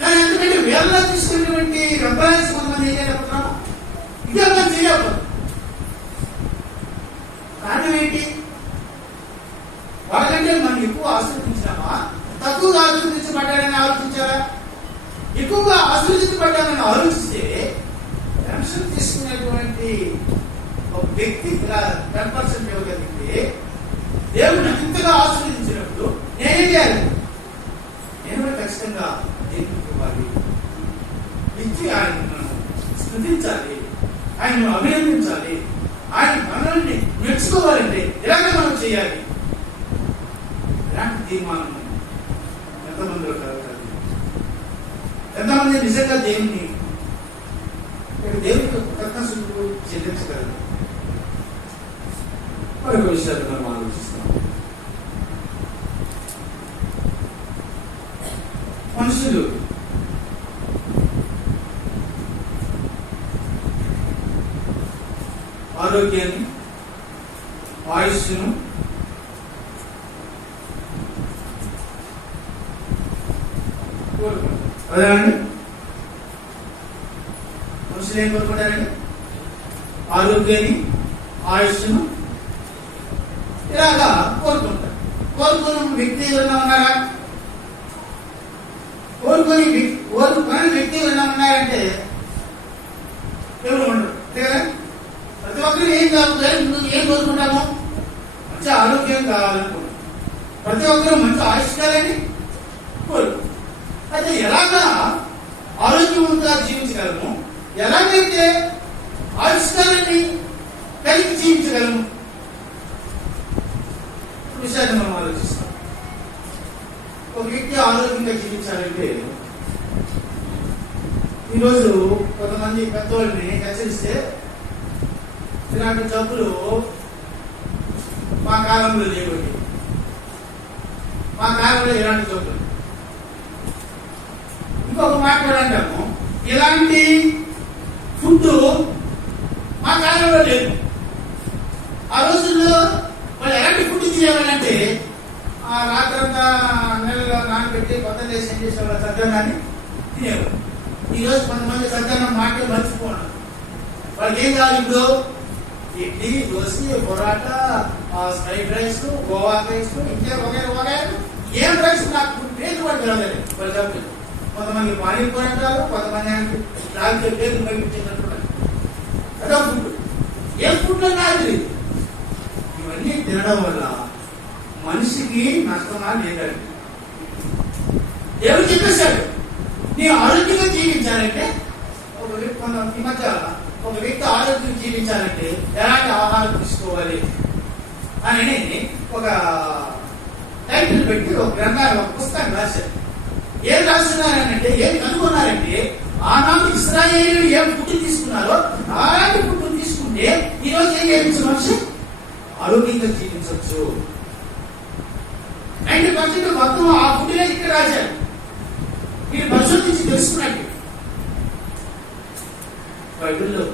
కానీ ఎందుకంటే వేలలో తీసుకున్నటువంటి ఎంప్లాయీస్ కొంతమంది ఏం చేయలేకపోతున్నాము, ఇదే మనం చేయలేకపోతున్నాం. కారణం ఏంటి? వాళ్ళకంటే మనం ఎక్కువ ఆశీర్వదించామా, తక్కువగా ఆశీర్వదించబడ్డారని ఆలోచించారా? ఎక్కువగా ఆశీర్వదించబడ్డారని ఆలోచిస్తే పెన్షన్ తీసుకునేటువంటి ఒక వ్యక్తి 10% ఇవ్వగలిగితే దేవుడు ఇంతగా ఆశీర్వదించినప్పుడు నేనేం చేయాలి? నేను కూడా ఖచ్చితంగా దేవునికి ఇవ్వాలి, ఇచ్చి ఆయనను స్తుతించాలి, ఆయనను అభినందించాలి, ఆయన మనల్ని మెచ్చుకోవాలంటే ఇలాగే మనం చేయాలి. ఇలాంటి తీర్మానం ఎంతమందిలో కలగాలి? ఎంతమంది నిజంగా దేవుని కృతజ్ఞతలు చెల్లించగలరు? మరొక విషయాలు మనం ఆలోచిస్తాం. మనుషులు ఆరోగ్యాన్ని, ఆయుష్ను, కోరుకుంటారు. అదేనండి, మనుషులు ఏం కోరుకుంటారండి? ఆరోగ్యాన్ని, ఆయుష్ను ఇలాగా కోరుకుంటారు. కోరుకున్న వ్యక్తి ఎవరైనా ఉన్నారా? కోరుకుని వ్యక్తి ఎవరైనా ఉన్నారంటే ఎవరు ఉండరు కదా. ప్రతి ఒక్కరు ఏం కావాలి, ఏం కోరుకుంటాము? మంచి ఆరోగ్యం కావాలనుకుంటాం. ప్రతి ఒక్కరు మంచి ఆయుష్ కావాలని కోరుకుంటాం. అయితే ఎలాగా ఆరోగ్యవంతంగా జీవించగలము, ఎలాగైతే ఆయుష్కారాన్ని కలిగి జీవించగలము విషయాన్ని మనం ఆలోచిస్తాం. ఒక వ్యక్తి ఆరోగ్యంగా జీవించాలంటే ఈరోజు కొంతమంది పెద్దవాళ్ళని హెచ్చరిస్తే ఇలాంటి జబ్బులు మా కాలంలో లేవండి, మా కాలంలో ఇలాంటి జబ్బులు. ఇంకొక మాట కూడా అంటాము, ఇలాంటి ఫుడ్ మా కాలంలో లేదు. ఆ రోజుల్లో వాళ్ళు ఎలాంటి ఫుడ్ తినేవాళ్ళంటే రాత్రంతా నెలలో నానబెట్టి కొత్త చేసి ఏం చేసేవాళ్ళు, సద్దన్నాన్ని తినేవాళ్ళు. ఈరోజు కొంతమంది సద్దన్నం మాటే మర్చిపోవడం. వాళ్ళకి ఏం కావాలి ఇప్పుడు? Idli, dosa, parotta, fried rice, Goa rice, ఇంకే వగైరా ఏం రైస్ నాకు పేరు కూడా తెలియలేదు వాళ్ళు చెప్పలేదు. కొంతమంది పానీపూరి అంటారు, కొంతమంది రాజకీయ పేరు బయటకు అదో ఫుడ్. ఏ ఫుడ్ నాకు తెలియదు. ఇవన్నీ తినడం వల్ల మనిషికి నష్టమా లేదండి. దేవుడు చెప్పేశాడు, నీ ఆరోగ్యంగా జీవించాలంటే ఈ మధ్య ఒక వ్యక్తి ఆరోగ్యం జీవించాలంటే ఎలాంటి ఆహారం తీసుకోవాలి అని ఒక టైటిల్ పెట్టి ఒక గ్రంథాలు, ఒక పుస్తకం రాశారు. ఏం రాస్తున్నారంటే, ఏం కనుగొన్నారంటే, ఆనాడు ఇశ్రాయేలు ఏం ఫుడ్ తీసుకున్నారో అలాంటి ఫుడ్ తీసుకుంటే ఈరోజు ఏం చేయొచ్చు, మనిషి ఆరోగ్యంగా జీవించవచ్చు. 90% మొత్తం ఆ ఫుడ్ ఇక్కడ రాశారు. మీరు పరిశోధించి బైబిల్లో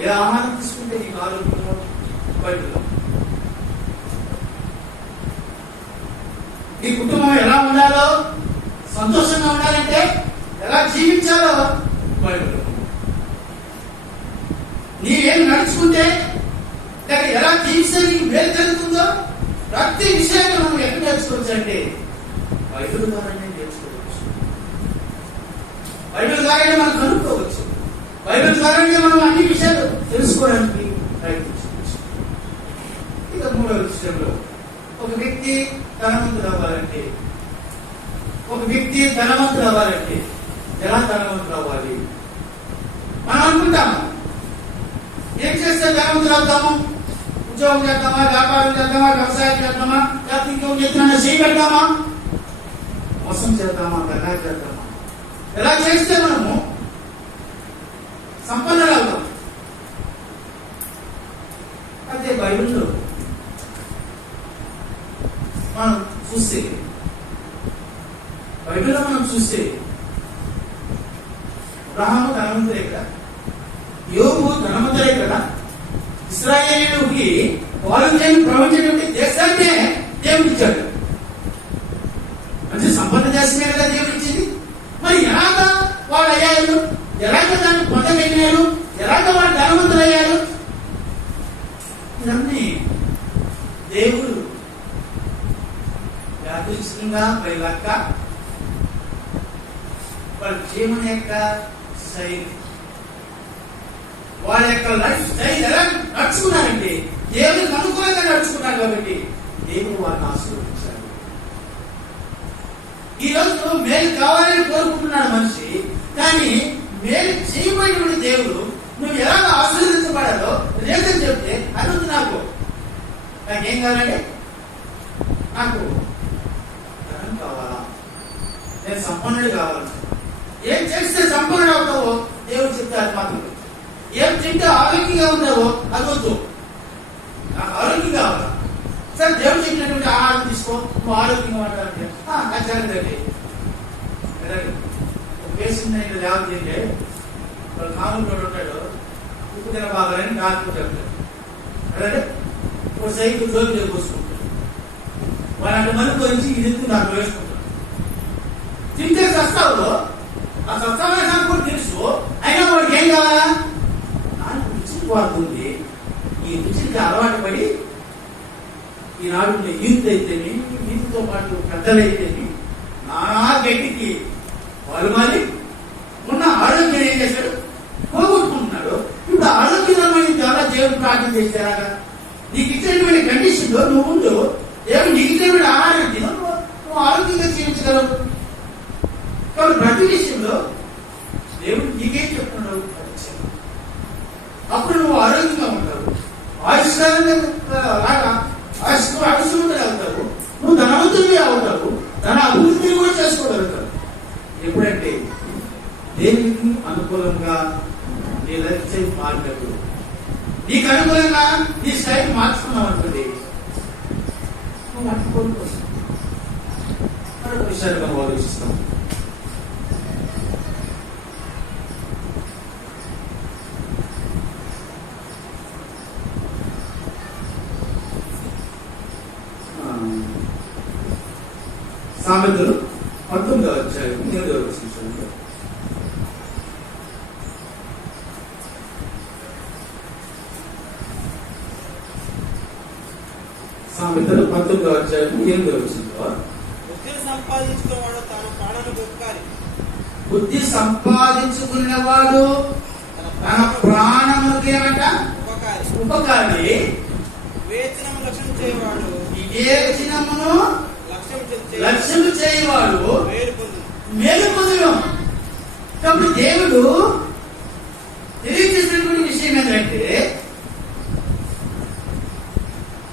ఏ ఆహారం తీసుకుంటే నీకు ఆరోగ్యంలో బైబిల్లో నీ కుటుంబం ఎలా ఉండాలో, సంతోషంగా ఉండాలంటే ఎలా జీవించాలో బైబిల్లో, నీవేం నడుచుకుంటే లేక ఎలా జీవిస్తే నీకు మేలు జరుగుతుందో ప్రతి విషయాన్ని మనం ఎక్కడ నేర్చుకోవచ్చు అంటే బైబిల్ ద్వారానే నేర్చుకోవచ్చు. బైబిల్ ద్వారానే మనం కనుక్కోవచ్చు. బైబిల్ ద్వారానే మనం అన్ని విషయాలు తెలుసుకోవడానికి ప్రయత్నించవచ్చు. ఇక మూడవ విషయంలో ఒక వ్యక్తి ధనవంతుడు అవ్వాలంటే ఎలా ధనవంతుడు అవ్వాలి? మనం అనుకుంటాము ఏం చేస్తే ధనవంతులు అవుతాము? ఉద్యోగం చేద్దామా, వ్యాపారం చేద్దామా, వ్యవసాయం చేద్దామా, లేకపోతే ఇంకొక ఎత్తున చేయగలుగుతామా, మోసం చేద్దామా, దగా చేద్దామా? ఎలా చేస్తే మనము సంపన్నులు అవుతాం? అదే బైబిల్లో మనం చూస్తే అబ్రహాము ధనవంతులే కదా, యోబు ధనవంతులే కదా, ఇశ్రాయేలుకి వాళ్ళు ప్రవహించేటువంటి దేశాన్నే దేవుడు ఇచ్చాడు. మంచి సంపన్న దేశమే కదా దేవుడు ఇచ్చింది. మరి ఎలాగా వాళ్ళు అయ్యారు? ఎలాగ దాన్ని పొందగలిగారు? ఎలాగ వాళ్ళు ధనవంతులు అయ్యారు? ఇవన్నీ దేవుడు యాదృచ్ఛికంగా లెక్క వాళ్ళ జీవన యొక్క శైలి, వాళ్ళ యొక్క లైఫ్ స్టైల్ ఎలా నడుచుకున్నారంటే దేవుడికి అనుకూలంగా నడుచుకున్నారు కాబట్టి దేవుడు వారిని ఆశీర్వదించాడు. ఈ రోజు మేలు కావాలని కోరుకుంటున్నాడు మనిషి, కానీ మేలు చేయబడినటువంటి దేవుడు నువ్వు ఎలా ఆశీర్వదించబడాలో లేదని చెప్తే అడుగుతు నాకేం కావాలంటే నాకు ధనం కావాలా, నేను సంపన్నుడు కావాలంటే ఏం చేస్తే సంపన్నుడు అవుతావో దేవుడు చెప్తే అది మాత్రం, ఏం తింటే ఆరోగ్యంగా ఉంటావో అది వద్దు, నాకు ఆరోగ్యం కావాలా. సరే దేవుడు చెప్పినటువంటి ఆహారం తీసుకో, నువ్వు ఆరోగ్యంగా ఉంటావంటే నచ్చాలండి. ఒక పేషెంట్ నేను లేకపోతే వాళ్ళు కాముడు ఉంటాడు, ఉప్పు తిన బాగాలని డాక్టర్ చెప్తాడు. అదే ఒక సైకిల్ జోబి పోసుకుంటాడు, వాడు అక్కడ మనుకు వచ్చి ఇది నాకు వేసుకుంటాడు. తింటే సస్తావులో ఆ సస్తావనే నాకు కూడా తెలుసు, అయినా వాడికి ఏం కావాలా? నాకు రుచికి వాడుతుంది. ఈ రుచికి అలవాటు పడి ఈనాడు యూత్ అయితేనే, యూత్తో పాటు పెద్దలైతేనే నానా గట్టికి వాళ్ళు మరి ఉన్న ఆరోగ్యం ఏం చేశాడు? పోగొట్టుకుంటున్నాడు. ఇప్పుడు ఆరోగ్యమైన ద్వారా దేవుడు ప్రార్థన చేశారా? నీకు ఇచ్చినటువంటి కండిషన్ లో నువ్వు ఉండు, దేవుడు నీకు ఇచ్చినటువంటి ఆహారం తిను, నువ్వు ఆరోగ్యంగా జీవించగలవు. కాబట్టి ప్రతి విషయంలో దేవుడు నీకేం చెప్తున్నాడు? అప్పుడు నువ్వు ఆరోగ్యంగా ఉంటావు, ఆయుష్మంతులు అవుతావు, నువ్వు ధనవంతుడివి అవుతావు, ధన అభివృద్ధిని కూడా చేసుకోగలుగుతావు. ఎప్పుడంటే దేవునికి అనుకూలంగా నీ లైఫ్ స్టైల్ మారలేదు, నీకు అనుకూలంగా నీ స్టైల్ మార్చుకున్నావు అనుకోండి, నువ్వు అనుకోవచ్చు. మరొక విషయాన్ని మనం ఆలోచిస్తాం. సామెతలు 19వ అధ్యాయం 8వ వచనంలో సామెతలు 19వ అధ్యాయం 8వ వచనంలో బుద్ధిని సంపాదించుకున్నవాడు తన ప్రాణాన్ని బొక్కాలి. బుద్ధి సంపాదించుకున్నవాడు తన ప్రాణముకి ఏమంట ఉపకారి. వివేచనము లక్ష్యం చేయవాడు వివేచనమును లక్ష్యము చేయవాడు మేలు పొందును. కాబట్టి దేవుడు తెలియజేసినటువంటి విషయం ఏంటంటే,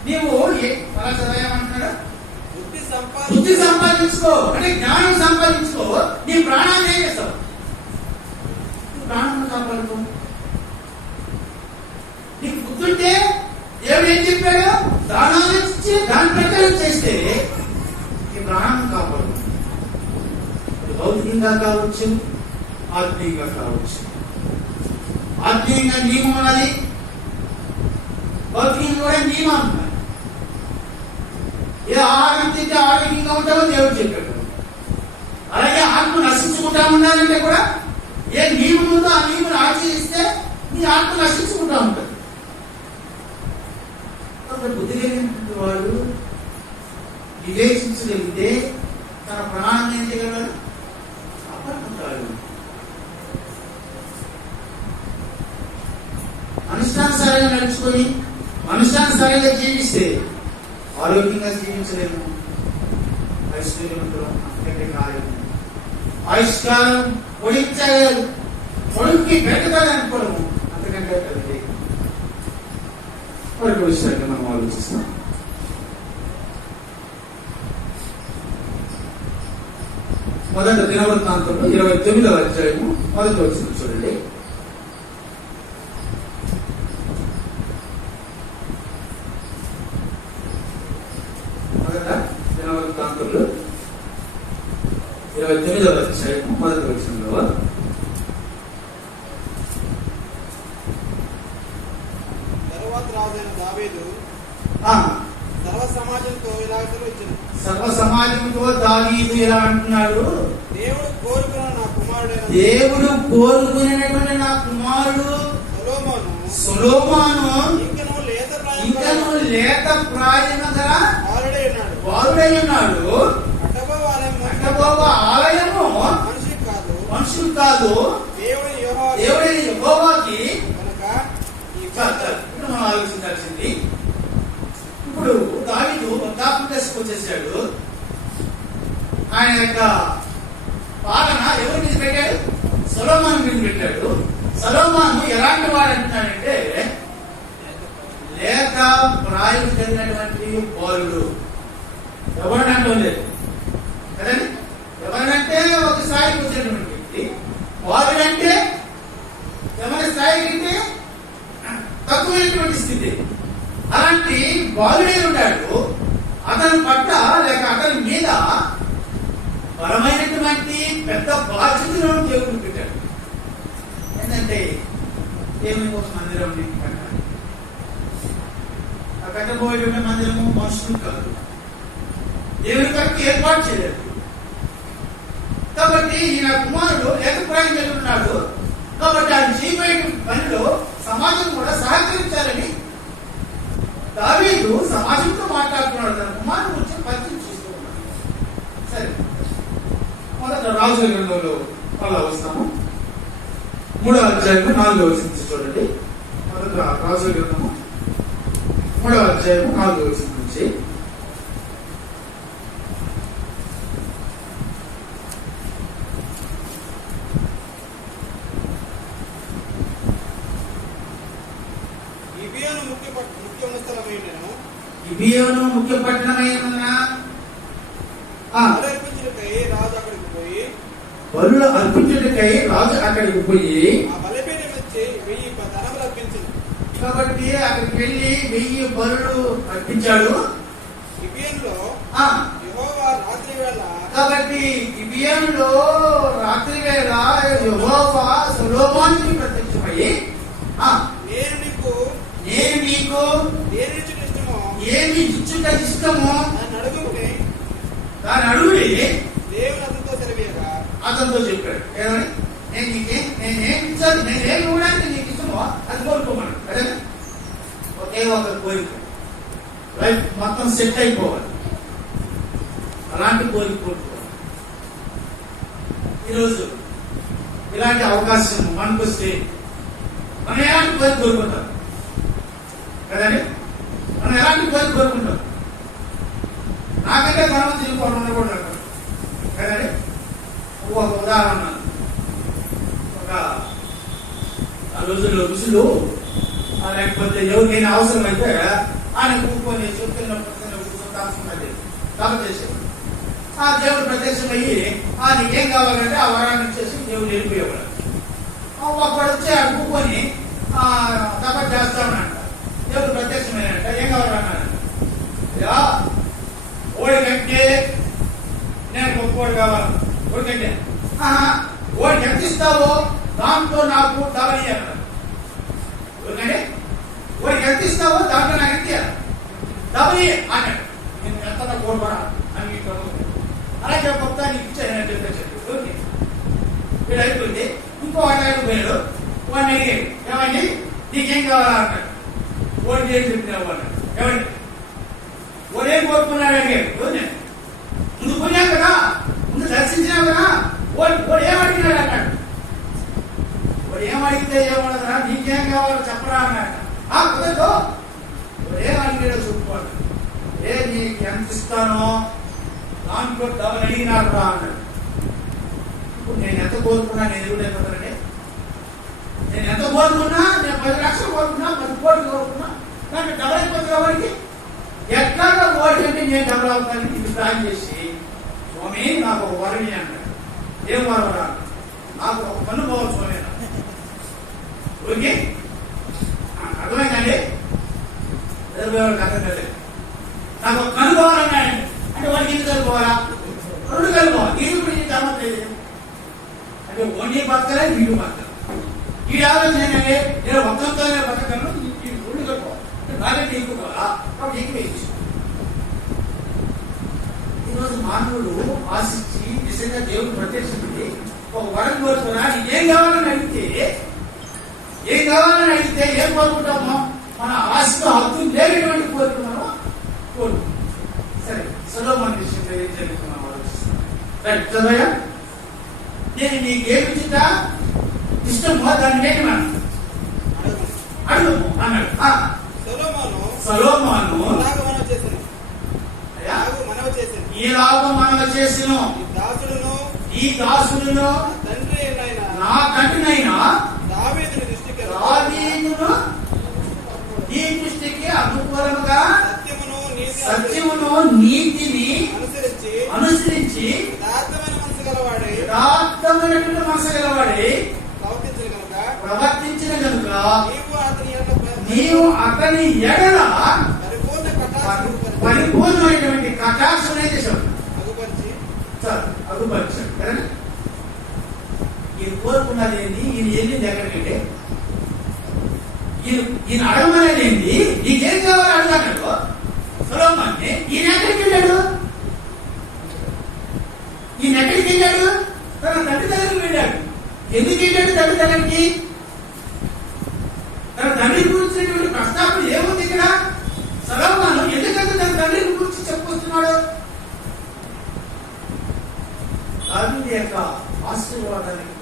నీవు అలా చదవమంటున్నాడు, బుద్ధి సంపాదించుకో అంటే జ్ఞానం సంపాదించుకో, నీ ప్రాణాన్ని ఏం చేస్తావు? ప్రాణాన్ని కాపాడుకో. నీకు బుద్ధుంటే దేవుడు ఏం చెప్పాడు? దానాలు ఇచ్చి దాని ప్రకారం చేస్తే ఈ ప్రాణాన్ని కాపాడు. భౌతికంగా కావచ్చు, ఆత్మీయంగా కావచ్చు. ఆత్మీయంగా నియమం ఉన్నది, భౌతికంగా కూడా నియమం ఉన్నది. ఏ ఆహారం తింటే ఆరోగ్యంగా ఉంటామో దేవుడు చెప్పాడు. అలాగే ఆత్మ నశించుకుంటా ఉండాలంటే కూడా ఏ నియమం ఉందో ఆ నియమం ఆచరిస్తే నీ ఆత్మ నశించుకుంటా ఉంటుంది. బుద్ధి కలిగినటువంటి వాడు వివేచించగలిగితే తన ప్రాణాన్ని ఏం చేయగలడు? కాపాడుకుంటాడు. మనుష్యానుసారంగా నడుచుకొని మనుష్యానుసారంగా జీవిస్తే ఆరోగ్యంగా జీవించలేము, ఐశ్వర్యవంతులం అంతకంటే కాలేము. ఆయుష్కాలం పొడిగించగలరు, పొడుగుకి పెరుగుతాడనుకోవడము అంతకంటే కలిగి మరొక విషయాన్ని మనం ఆలోచిస్తాం. మొదట దినవృత్తాంతంలో 29వ అధ్యాయము మొదటి వచనం చూడండి. మొదట దినవృత్తాంతంలో 29వ అధ్యాయము మొదటి వచనంలో తరువాత రాజైన దావీదు సర్వ సమాజంతో ఇలా సెలవిచ్చెను. సర్వ సమాజంతో దావీదు ఇలా అంటున్నాడు, దేవుడు కోరుకున్న నా కుమారుడైన దేవుడు కోరుకునేటువంటి నా కుమారుడు సొలొమోను ఇంకను లేత ప్రాయము గల బాలుడై ఉన్నాడు. కట్టబోవ ఆలయము మనుషులు కాదు, దేవుడి యెహోవాకి. ఇప్పుడు మనం ఆలోచించాల్సింది, ఇప్పుడు దావీదు వృద్ధాప్య దశకు వచ్చేసాడు. ఆయన యొక్క పాలన ఎవరి మీద పెట్టాడు? సొలొమోను మీద పెట్టాడు. సొలొమోను ఎలాంటి వాడు అంటున్నాడంటే లేక ప్రాయం చెందినటువంటి బాలుడు. ఎవరినంటూ లేదు కదండి. ఎవరినంటే ఒక స్థాయికి వచ్చినటువంటి వ్యక్తి. బాలుడంటే ఎవరి స్థాయి కంటే తక్కువైనటువంటి స్థితి. అలాంటి బాలుడే ఉన్నాడు. అతని పట్ల లేక అతని మీద బలమైనటువంటి పెద్ద బాధ్యతలను దేవుడు పెట్టాడు. ఏంటంటే దేవుని కోసం మందిరం కట్టాలి. ఆ కట్టబోయేటువంటి మందిరము మనుషులు కాదు, దేవుని కట్టి ఏర్పాటు చేయలేదు. కాబట్టి ఈయన కుమారుడు ఏకప్రాయం కలిగి ఉన్నాడు. కాబట్టి ఆయన చేయబోయే పనిలో సమాజం కూడా సహకరించాలని దావీదు సమాజంతో మాట్లాడుతున్నాడు. తన కుమారుడు వచ్చి పరిచయం చేస్తూ ఉన్నాడు. సరే, మొదట రాజుల గ్రంథంలో అలా వస్తాము. 3వ అధ్యాయము 4వ వచనం చూడండి. మొదట రాజుల గ్రంథము 3వ అధ్యాయము 4వ వచనం నుంచి గిబియోను ముఖ్య పట్టణమైనందున బలులు అర్పించుటకై రాజు అక్కడికి పోయి కాబట్టి అక్కడికి వెళ్ళి 1000 బలులు అర్పించాడు. కాబట్టి గిబియోనులో రాత్రి వేళ యెహోవా సొలొమోనుకి ప్రత్యక్షమై నేను నీకు ఏమి ఇచ్చుట ఇష్టమో దాని అడుగుని అతనితో చెప్పాడు. ఏమని? నేనేం ఇచ్చాను, నేనేం ఇవ్వడానికి నీకు ఇష్టమో అది కోరుకోమన్నాడు. అదే ఒకే ఒక కోరిక, లైఫ్ మొత్తం సెట్ అయిపోవాలి. అలాంటి కోరిక కోరుకోవాలి. ఈరోజు ఇలాంటి అవకాశం మనకు వస్తే మనం ఎలాంటి కోరిక కోరుకుంటాం కదండి. మనం ఎలాంటి కోరిక కోరుకుంటాం? నాకంటే ధనవంతులు కూడా ఉండకూడదు కదండి. ఒక ఉదాహరణ, ఒక ఆ రోజుల్లో ఋషులు లేకపోతే ఎవరికైనా అవసరం అయితే ఆయన కూర్చొని చెప్తున్న కూర్చొని చేసేది. ఆ దేవుడు ప్రత్యక్షమయ్యి నీకేం కావాలంటే ఆ వరాన్ని ఇచ్చేసి దేవుడు వెళ్ళిపోయేవాడు. ఒకడు వచ్చి ఆ కూర్చొని తప చేస్తామనంట. దేవుడు ప్రత్యక్షమైనంట. ఏం కావాలన్నాడు? ఓడి కంటే నేను గొప్పోడు కావాలి. ఓడి కంటే ఓడికి ఎంత ఇస్తావో దాంతో నాకు డబల్ అన్నాడు. ఎందుకంటే వాడికి ఎంత ఇస్తావో దాంట్లో నాకు ఎంత ఇవ్వాలి డబ్బులు అన్నాడు. నేను ఎంత కోరుకోరా అని మీకు అలా చెప్పొస్తా నీకు ఇచ్చాను చెప్పేసాడు. ఓకే వీడు అయిపోయింది. ఇంకో వాడు పోయాడు. వాడిని అడిగాడు ఏమండి నీకేం కావాలా అన్నాడు. ఓడి ఏం చెప్పినావు అన్నాడు. ఏమండి ఓడేం కోరుకున్నాడు అడిగాడు. ముందు పోయావు కదా, ముందు దర్శించినావు కదా, ఓడి ఏం అడిగినాడు అన్నాడు. వాడు ఏం అడిగితే ఏమన్నదా నీకేం కావాలో చెప్పరా అన్నాడు. కుదరదు ఏం అడిగాడో చెప్పుకోండి. నీకు ఎంత ఇస్తానో దాంట్లో డబ్బులు అడిగినాడు రా అన్నాడు. ఇప్పుడు నేను ఎంత కోరుకున్నా నేను ఎదుగులేకపోతానండి. నేను ఎంత కోరుకున్నా, నేను 10 లక్షలు కోరుకున్నా, 10 కోట్లు కోరుకున్నా, కానీ డబ్బులు అయిపోతుంది కాబట్టి ఎట్లాగా ఓడికంటే నేను డబ్బులు అవుతానని ఇది ప్లాన్ చేసి స్వామి నాకు ఒక వరని అన్నాడు. ఏం వరవరా? నాకు ఒక పన్ను పోవాలి స్వామి. ఓకే అర్థమైందండి. ఎదురువాళ్ళకి అర్థం కాలేదు. నాకు ఒక కన్ను పోవాలన్నాడు. అంటే వాడికి ఇంటి కలుపుకోవాలా? 2 కలుపుకోవాలి. ఇది ఇప్పుడు ఇది ధర్మం లేదు. అంటే ఓన్లీ బతకలే వీడు బతకలే. ఈ ఆలోచన ఏంటంటే నేను మొత్తంతోనే బతకను, 2 కలుపుకోవాలి. బాగా తీసుకోవాలా కాబట్టి ఎక్కువ. ఈరోజు మానవుడు ఆశించి నిజంగా దేవుడు ప్రత్యక్షించి ఒక వరం కోరుకున్నా ఏం కావాలని అడిగితే ఏం కోరుకుంటామో మన ఆశతో హక్కు లేనటువంటి కోరుకున్నామో కోరుకుంటాం. సరే సొలొమోను విషయంలో ఏం జరుగుతున్నాం ఆలోచిస్తున్నాం. రైట్ చదవయ్యా. నేను నీకేమి ఇచ్చిందా ఇష్టమో దాన్ని నేను అడుగు అన్నాడు. సొలొమోను ఈలాగ మనవి చేసిన ఈ దాసుడును నా తండ్రినైనా దావీదును నీ దృష్టికి అనుకూలముగా సత్యమును నీతిని అనుసరించి యథార్థమైనటువంటి మనసు గలవాడే ప్రవర్తించిన కనుక నీవు అతని ఎడల పరిపూర్ణమైనటువంటి కటాక్షం చేశాడు, అగుపరిచాడు కదా. ఈయన కోరుకున్నది ఏంటి? ఈయన వెళ్ళింది ఎక్కడికంటే ఈయన అడగమనేది ఏంటి? నీకేం కావాలి అడుగుతాడు సొలొమోన్ని. ఈయన ఎక్కడికి వెళ్ళాడు? తన తండ్రి దగ్గరికి వెళ్ళాడు. ఎందుకు వెళ్ళాడు తండ్రి దగ్గరికి? తన తండ్రి గురించినటువంటి ప్రస్తావన ఏముంది ఇక్కడ? సొలొమోను ఎందుకంటే తన తండ్రిని గురించి చెప్పుకొస్తున్నాడు. దావీదు యొక్క ఆశీర్వాదానికి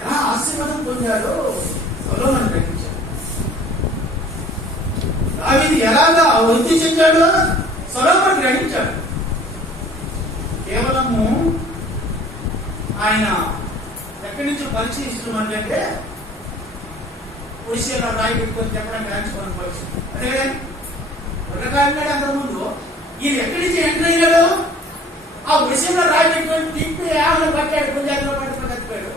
ఎలా ఆశీర్వాదం పొందాడో సొలొమోను గ్రహించాడు. దావీదు ఎలాగా వృద్ధి చెందాడో సొలొమోను గ్రహించాడు. కేవలము ఆయన ఎక్కడి నుంచో పరిచయం అంటే విషయంలో రాయి పెట్టుకొని చెప్పడానికి రాయించుకోవడం పరిచయం అదే కదండి. ఒకటి అంతకుముందు ఈయన ఎక్కడి నుంచి ఎంటర్ అయ్యాడు? ఆ విషయంలో రాయి పెట్టుకొని తిప్పి ఆమెను పట్టాడు, పుంజాతిలో పట్టుకొని చచ్చిపోయాడు.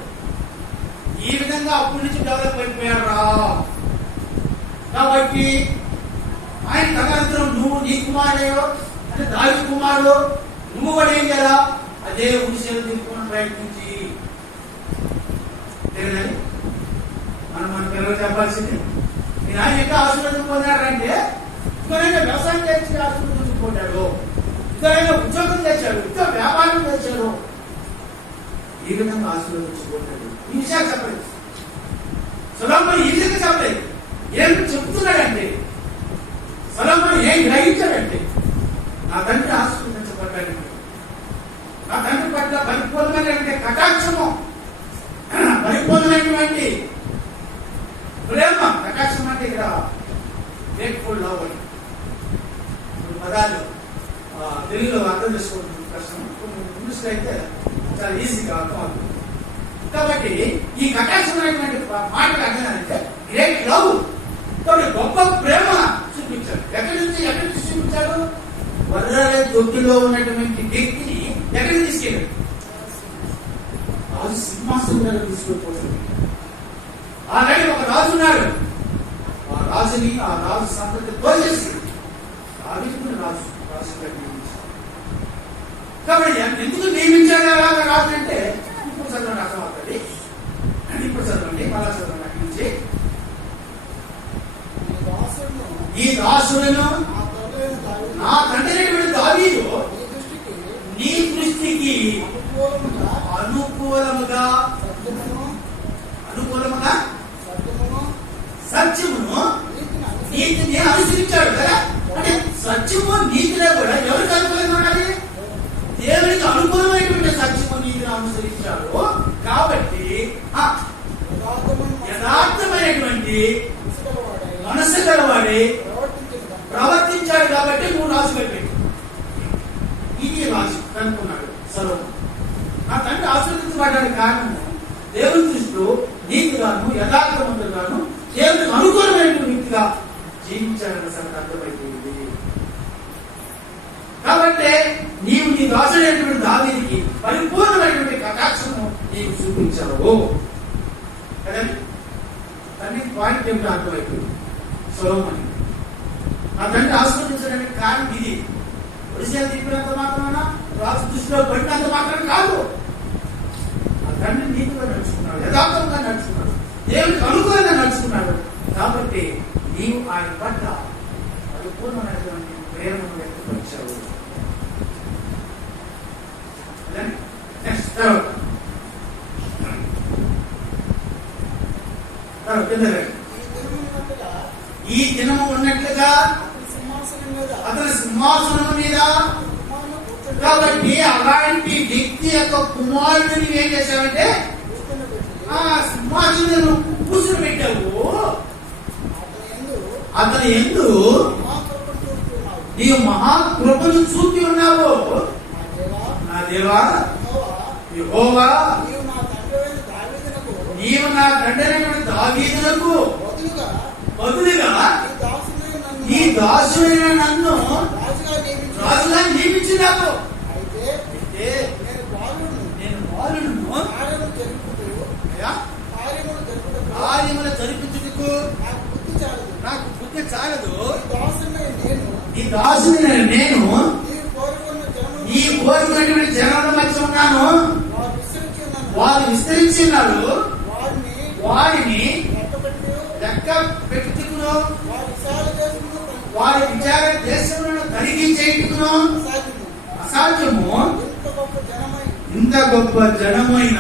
ఈ విధంగా అప్పటి నుంచి డెవలప్ అయిపోయాడు రా. కాబట్టి ఆయన తదనంతరం నువ్వు నీ కుమారుడు అంటే దావీదు కుమారుడు నువ్వు కూడా ఏం చేయాలా? అదే విషయాలు తీసుకోవడం ప్రయత్నించి మన పిల్లలు చెప్పాల్సింది. నేను ఆయన ఎంత ఆశీర్వాదం పొందాడంటే ఇంకొనైనా వ్యవసాయం చేసి ఆశీర్వాదం పొందాడు, ఇంకొనైనా ఉద్యోగం చేశాడు, ఇంకా వ్యాపారం చేశాడు. ఈ విధంగా ఆశీర్వదించుకుంటాడు. ఈ విషయాలు చెప్పలేదు సొలొమోను. ఈ విధంగా చెప్పలేదు. ఏం చెప్తున్నాడంటే సొలొమోను ఏం గ్రహించాడంటే నా తండ్రి ఆశీర్వదించబడ్డాడు, నా తండ్రి పట్ల పరిపూర్ణమైనటువంటి కటాక్షము, పరిపూర్ణమైనటువంటి ప్రేమ. కటాక్షం అంటే ఇక్కడ గ్రేట్ఫుల్ లవ్ అని పదాలు తెలుగులో అర్థం చేసుకోవడం కష్టం, ఇంగ్లీష్లో అయితే చాలా ఈజీగా అర్థం అవుతుంది. కాబట్టి ఈ కటాక్షం అనేటువంటి మాటలు అర్థం గ్రేట్ లవ్. కాబట్టి గొప్ప ప్రేమ చూపించాడు. ఎక్కడి నుంచి చూపించాడు? వజ్రాల దొడ్డిలో ఉన్నటువంటి వ్యక్తిని ఎక్కడికి తీసుకెళ్ళాడు? రాజు సింహాసనం దగ్గర తీసుకెళ్ళిపోతుంది. ఆల్రెడీ ఒక రాజు ఉన్నాడు. ఆ రాజు సంతతి తోచేసి దావీదుని రాజు కాబట్టి ఎందుకు నియమించాడు అలాగా రాజు అంటే ఇప్పుడు చదవండి అర్థమవుతుంది. ఇప్పుడు ఇప్పుడు చదవండి, మళ్ళా చదవండి అక్కడి నుంచి. ఈ దాసుడును ఈ దాసుడును నా తండ్రి అయిన నా తండ్రి దావీదు దావీదు నీ దృష్టికి నీ దృష్టికి అనుకూలముగా అనుకూలముగా సత్యమును సత్యమును నీతిని నీతిని అనుసరించాడు కదా. అంటే సత్యము నీతిలో కూడా ఎవరికి అనుకూలంగా ఉండాలి? దేవునికి అనుకూలమైనటువంటి సత్యము నీతిని అనుసరించాడు కాబట్టి యథార్థమైనటువంటి మనసు గలవాడి ప్రవర్తించాడు కాబట్టి నువ్వు రాజు పెట్టాడు. ఇది రాజు కనుక్కున్నాడు సొలొమోను. నా తండ్రి ఆశీర్వదించబడ్డానికి కారణము దేవుని దృష్టిలో నీతిగాను యథార్థవంతులుగాను దేవునికి అనుకూలమైన వ్యక్తిగా జీవించాలన్న సంగతి అర్థమైపోయింది. కాబట్టి నీవు నీ దాసుడైనటువంటి దావీదుకి పరిపూర్ణమైనటువంటి కటాక్షము నీవు చూపించావు కదండి. తండ్రి పాయింట్ ఏమిటో అర్థమైపోయింది సొలొమోను. నా తండ్రి ఆశీర్వదించడానికి కారణం ఇది. ఒడిశా తిప్పినంత మాత్రమేనా, రాజు దృష్టిలో పడినంత మాత్రం కాదు. ఆ తండ్రి నీతిగా నడుచుకున్నాడు, యథార్థంగా నడుచుకున్నాడు, దేవునికి అనుకూలంగా నడుచుకున్నాడు. కాబట్టి నీవు ఆయన పట్ల పరిపూర్ణమైనటువంటి ప్రేమను వ్యక్తపరిచావు. ఈ దినము ఉన్నట్లుగా అతని సింహాసనం మీద కాబట్టి అలాంటి వ్యక్తి యొక్క కుమారుడిని ఏం చేశావంటే ఆ సింహాసనం కూర్చుని పెట్టావు. అతని ఎందు నీవు మహాకృపను చూపి ఉన్నావు. నా దేవా యెహోవా, నీవు నా తండ్రి దావీదునకు బదులుగా నీ దాసుడైన నన్ను రాజుగా నియమించినావు. అయితే నేను బాలుడును కార్యములు జరిపించుటకు నాకు బుద్ధి చాలదు. ఈ దాసుని నేను ఈ కోరుకున్నటువంటి జనాల మధ్య ఉన్నాను. వారు విస్తరించి ఉన్నారు. వారిని లెక్క పెట్టుకును, వారి విచార దేశములను తనిఖీ చేయుటకును అసాధ్యము. ఇంత గొప్ప జనమైన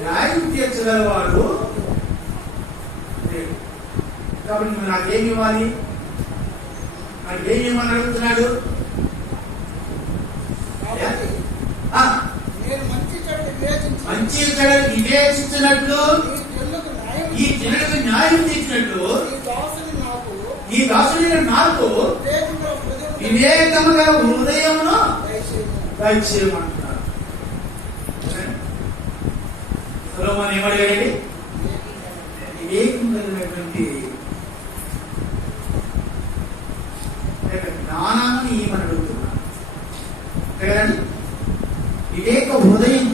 న్యాయం తీర్చగలవాడు లేడు. కాబట్టి నువ్వు నాకేమి ఇవ్వాలి? నాకేమి ఇవ్వమని అడుగుతున్నాడు? మంచి చెడు వివేచించినట్లు ఈ జనులకు న్యాయం తీర్చినట్లు ఈ దాసుడైన నాకు వివేకముగా హృదయమును దయచేయమంటున్నాడు. సొలొమోను ఏమడిగాడండి? వివేకం కలిగినటువంటి జ్ఞానాన్ని ఏమని అడుగుతున్నాడు కదండి. వివేక హృదయం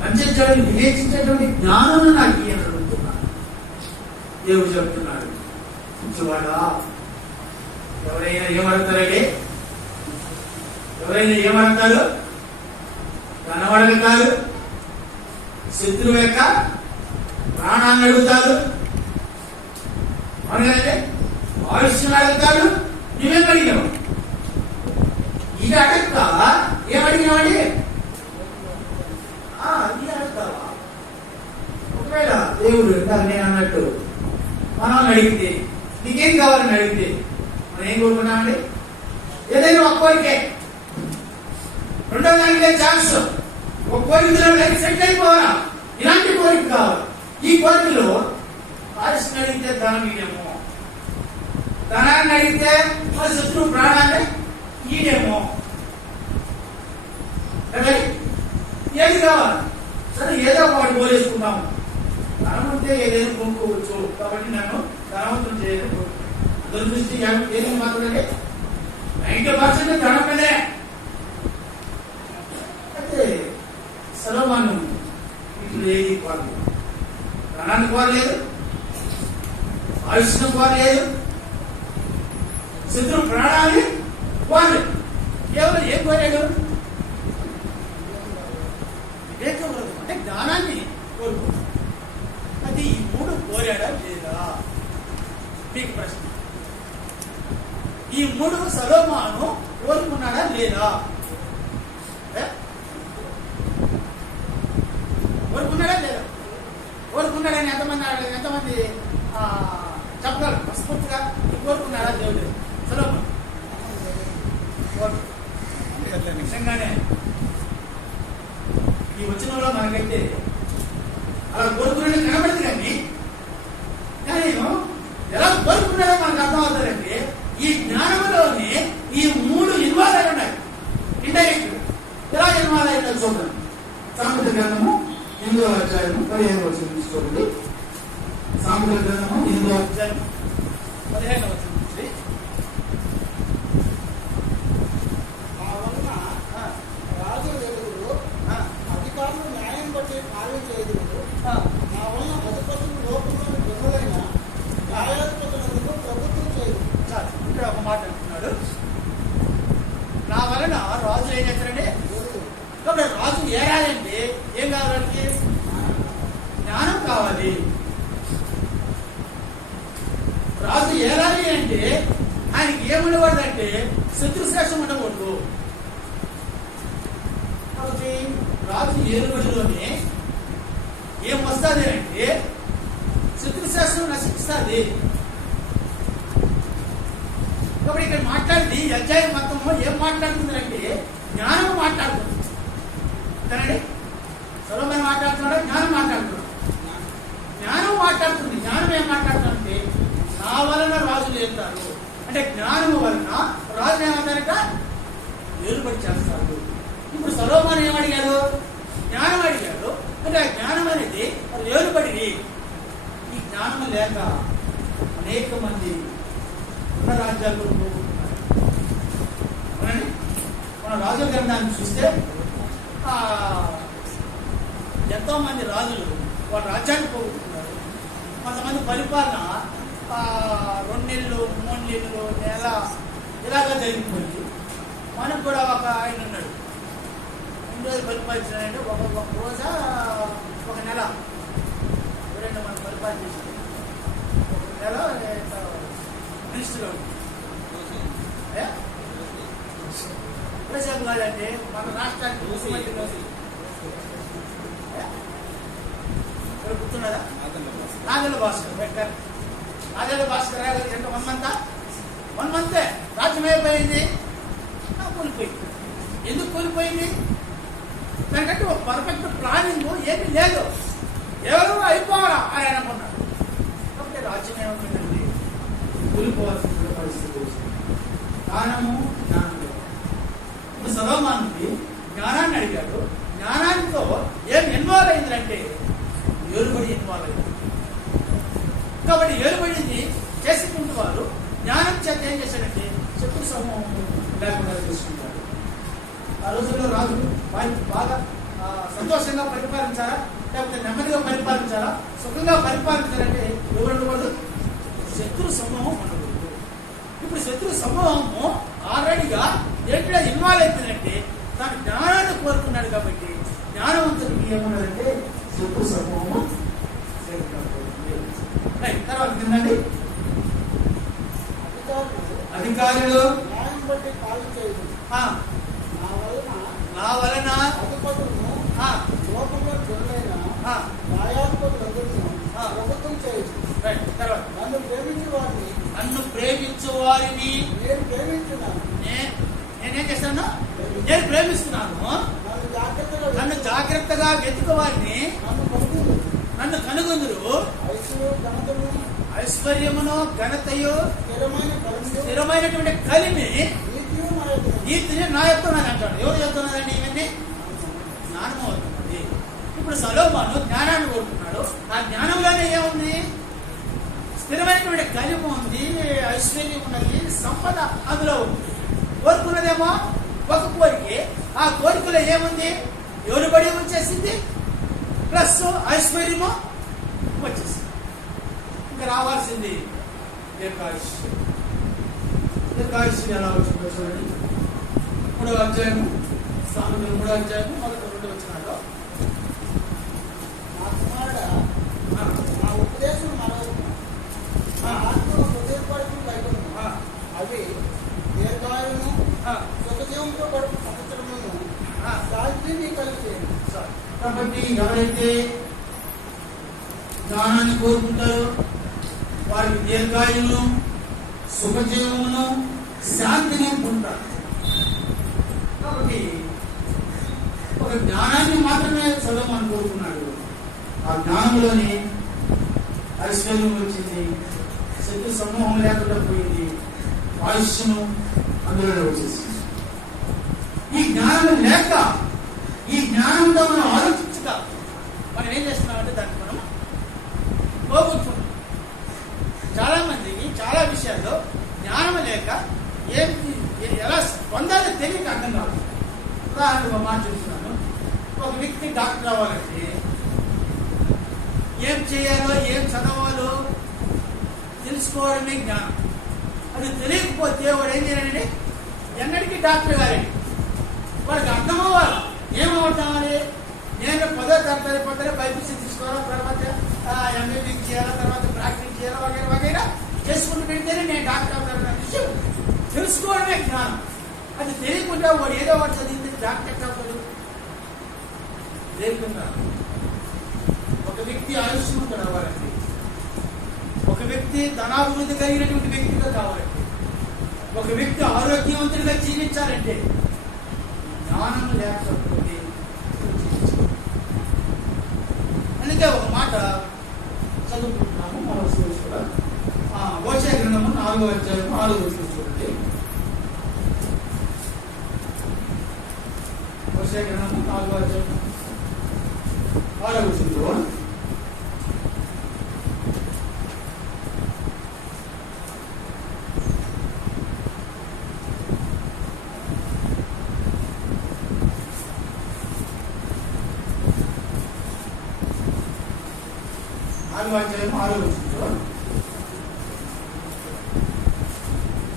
మంచి చెడు వివేచించేటువంటి జ్ఞానం నాకు అని అడుగుతున్నాడు. దేవుడు చెప్తున్నాడు, చూవాడా ఎవరైనా ఏమడతారండి? ఎవరైనా ఏమడతారు? ధనవాడని కాదు, శత్రువు యొక్క ప్రాణాన్ని అడుగుతారు. అవునంటే ఆయుష్యం అడుగుతాడు. నువ్వేం అడిగావు? ఇది అడగతా ఏమడిగినావండి? ఇది అడుగుతావా? ఒకవేళ దేవుడు నేను అన్నట్టు మనం అడిగితే నీకేం కావాలని అడిగితే మనం ఏం కోరుకున్నామండి? ఏదైనా ఒక కోరికే, రెండో దానికి ఛాన్స్. ఒక కోరికలో లైఫ్ సెట్ అయిపోవాలా, ఇలాంటి కోరిక కావాలి. ఈ కోరికలో ఆయుష్ని అడిగితే ధనం ఈడేమో, ధనాన్ని అడిగితే మన శత్రువు ప్రాణాన్ని ఈడేమో కదా. ఏది కావాలి? సరే ఏదో ఒకటి కోరేసుకుంటాము. ధనం ఉంటే ఏదైనా కొనుక్కోవచ్చు కాబట్టి నన్ను ధనవంతులు చేయలేదు. అందరి దృష్టి ఏది మాత్రమే 90% ధనం మీదే. అయితే సొలొమోను ఇప్పుడు ఏది కోరలేదు, ధనాన్ని కోరలేదు, ఆయుష్ను కోరలేదు, శత్రు ప్రాణాన్ని కోరలేదు. కేవలం ఏం కోరాడు? వివేకం. ఈ 3 సొలొమోను కోరుకున్నాడా లేదా? కోరుకున్నాడా లేదా? కోరుకున్నాడని ఎంతమంది చెప్పగలరు మనస్ఫూర్తిగా? కోరుకున్నాడా దేవుడు సొలొమోను? నిజంగానే ఈ వచనంలో మనకైతే అలా కోరుకున్నాడు కనబడింది, కానీ ఎలా కోరుకున్నాడో మనకు అర్థమవుతారంటే ఈ జ్ఞానంలోనే ఈ 3 ఇన్వాల్వ్ అయి ఉన్నాయి. ఇండైరెక్ట్ ఎలా ఇన్వాల్వ్ అయ్యారు చూడండి. సామెతల గ్రంథము 8వ అధ్యాయము 15వ వచనం తీసుకోండి. సామెతల గ్రంథము 8వ అధ్యాయం 15వ వచనం నుంచి ఆ వలన రాజు ఎదురు అధికారులు న్యాయం బట్టి కార్యం చేయదురు. నా వలన అధిపతులు లోకంలోని జనులైన న్యాయాధిపతులకు ప్రభుత్వం చేయదు. ఇక్కడ ఒక మాట అంటున్నాడు, నా వలన రాజు ఏం చేస్తారండి? కాబట్టి రాజు ఏరాలంటే ఏం కావాలంటే జ్ఞానం కావాలి. రాజు ఏరాలి అంటే ఆయనకి ఏముండకూడదు అంటే శత్రుశ్రేష్టం ఉండకూడదు. కాబట్టి రాజు ఏలుబడిలోనే ఏం వస్తుంది అంటే శత్రుశాస్త్రం నశిస్తుంది. కాబట్టి ఇక్కడ మాట్లాడింది అధ్యాయం మొత్తము ఏం మాట్లాడుతుందంటే జ్ఞానం మాట్లాడుతుంది. అంతేనండి, సొలొమోను మాట్లాడుతున్నాడు, జ్ఞానం మాట్లాడుతున్నాడు. జ్ఞానం మాట్లాడుతుంది. జ్ఞానం ఏం మాట్లాడుతుందంటే నా వలన రాజులు ఏలుతారు అంటే జ్ఞానము వలన రాజు ఏమవుతారట? ఏలుబడి చేస్తారు. ఇప్పుడు సొలొమోను ఏమడిగాడు? జ్ఞానం అడిగాడు. అంటే ఆ జ్ఞానం అనేది ఏలుబడి. ఈ జ్ఞానం లేక అనేక మంది ఉన్న రాజ్యాలు పోగొట్టుకున్నారు. మన రాజుల గ్రంథాన్ని చూస్తే ఎంతో మంది రాజులు వాళ్ళ రాజ్యాన్ని పోగొట్టుకున్నారు. కొంతమంది పరిపాలన 2 నెలలు 3 నెలలు నెల ఇలాగా జరిగిపోయింది. మనకు కూడా ఒక ఆయన ఉన్నాడు, 2 రోజులు పరిపాలించాడంటే ఒక రోజా ఒక నెల 2 మంది పరిపాలన చేశారు. ఒక నెల మినిస్టర్ ప్రజలు కాదంటే మన రాష్ట్రానికి ముఖ్యమంత్రి గుర్తున్నదా? నాగల భాస్కర్. నాగల భాస్కర్ ఎంత 1 మంతే రాజ్యం అయిపోయింది, కూలిపోయింది. ఎందుకు కూలిపోయింది? దానికంటే ఒక పర్ఫెక్ట్ ప్లానింగ్ ఏమీ లేదు. ఎవరు అయిపోవాలా అని అనుకున్నాడు. కాబట్టి రాజ్యం ఏమవుతుందండి? కూలిపోవాల్సిన పరిస్థితి వచ్చింది. కారణము జ్ఞానం. ఇప్పుడు సొలొమోనుకి జ్ఞానాన్ని అడిగాడు. జ్ఞానానితో ఏం ఇన్వాల్వ్ అయిందంటే ఏలుబడి ఇన్వాల్వ్ అయింది. కాబట్టి ఏలుబడిని చేసుకుంటూ వారు జ్ఞానం చేత ఏం చేశాడంటే శత్రు సమూహం లేకుండా చేసుకుంటారు. ఆ రోజుల్లో రాజు బాగా సంతోషంగా పరిపాలించారా, లేకపోతే నెమ్మదిగా పరిపాలించారా, సుఖంగా పరిపాలించాలంటే ఎవరు ఉండకూడదు? శత్రు సమూహం ఉండకూడదు. ఇప్పుడు శత్రు సమూహము ఆల్రెడీగా ఎక్కడ ఇన్వాల్వ్ అయిపోయిందంటే తను జ్ఞానాన్ని కోరుకున్నాడు. కాబట్టి జ్ఞానవంతుడికి ఏమన్నాడంటే శత్రు సమూహము తర్వాత కిందండి అధికారులు న్యాయం బట్టి కార్యం చేయదు. నా వలన అధిపతులను లోకంలో జనులైన న్యాయాధిపతులందరినీ ప్రభుత్వం చేయదు. తర్వాత నన్ను ప్రేమించు వారిని నేను ప్రేమించున్నాను. నేనేం చేస్తాను? నేను ప్రేమిస్తున్నాను. నన్ను జాగ్రత్తగా వెతుకు వారిని నన్ను కనుగొందురు. ఐశ్వర్యమును ఘనతయు స్థిరమైనటువంటి కలిమి నీతిని నా చెప్తున్నాను అంటాడు. ఎవరు చెప్తున్నారండి ఇవన్నీ? జ్ఞానం అవుతున్నది. ఇప్పుడు సొలొమోను జ్ఞానాన్ని కోరుకున్నాడు. ఆ జ్ఞానంలోనే ఏముంది? స్థిరమైనటువంటి కలిమి ఉంది, ఐశ్వర్యం ఉన్నది, సంపద అందులో ఉంది. కోరుకున్నదేమో ఒక కోరిక. ఆ కోరికలో ఏముంది? ఏలుబడి వచ్చేసింది, ప్లస్ ఐశ్వర్యము వచ్చేసింది. ఇంకా రావాల్సింది దీర్ఘాయుష్యం. దీర్ఘాయుష్యం ఎలా వచ్చిందో చూడండి. 3వ అధ్యాయము సామెతలు 3వ అధ్యాయము 1-2 వచనాల్లో నా కుమారుడా నా ఉపదేశం మనవకు నా ఆత్మ హృదయపడుతూ కైకొను. అవి దీర్ఘాయువును ఆ, సుఖజీవంతో గడుపు సంవత్సరములను ఆ. శాంతి నీ కలిగి కాబట్టి ఎవరైతే జ్ఞానాన్ని కోరుకుంటారో వారికి దీర్ఘాయువును సుఖజీవమును శాంతిని పొందుతారు. కాబట్టి ఒక జ్ఞానాన్ని మాత్రమే చదవమని కోరుకున్నాడు. ఆ జ్ఞానంలోనే ఐశ్వర్యం వచ్చింది, శత్రు సమూహం లేకుండా పోయింది, ఆయుష్ను అందులోనే వచ్చేసింది. ఈ జ్ఞానం లేక, ఈ జ్ఞానంతో మనం ఆలోచించక మనం ఏం చేస్తున్నామంటే దాన్ని మనం పోగొట్టుకుంటాం. చాలా మందికి చాలా విషయాల్లో జ్ఞానం లేక ఎలా పొందాలో తెలియక అర్థం కాదు. ఉదాహరణకు ఒక మాట చూస్తున్నాను. ఒక వ్యక్తి డాక్టర్ అవ్వాలంటే ఏం చేయాలో, ఏం చదవాలో తెలుసుకోవడమే జ్ఞానం. అది తెలియకపోతే వాడు ఏం చేయాలండి? ఎన్నటికీ డాక్టర్ గారండి. వాడికి అర్థం అవ్వాలి. ఏమవుతామని నేను 10వ తరగతి అయిపోతే బైపీసీ తీసుకోవాలా, తర్వాత ఎంబీబీ చేయాలా, తర్వాత ప్రాక్టీస్ చేయాలా, వగైరా వగైరా చేసుకుంటూ పెడితేనే నేను డాక్టర్ అవుతాను విషయం తెలుసుకోవడమే జ్ఞానం. అది తెలియకుండా వాడు ఏదో వాడు చదివితే డాక్టర్ ఎట్లా అవుతాడు? తెలియకుండా ఒక వ్యక్తి ఆయుష్మంతుడు అవ్వాలండి, ఒక వ్యక్తి ధనాభివృద్ధి కలిగినటువంటి వ్యక్తిగా కావాలంటే, ఒక వ్యక్తి ఆరోగ్యవంతుడిగా జీవించాలంటే జ్ఞానం లేకపోతే అందుకే ఒక మాట చదువుకుంటున్నాము. మన కూడా హోషేయ గ్రంథము 4వ అధ్యాయం 6వ వచనం చూడండి. హోషేయ గ్రంథము 4వ అధ్యాయం 6వ వచనంలో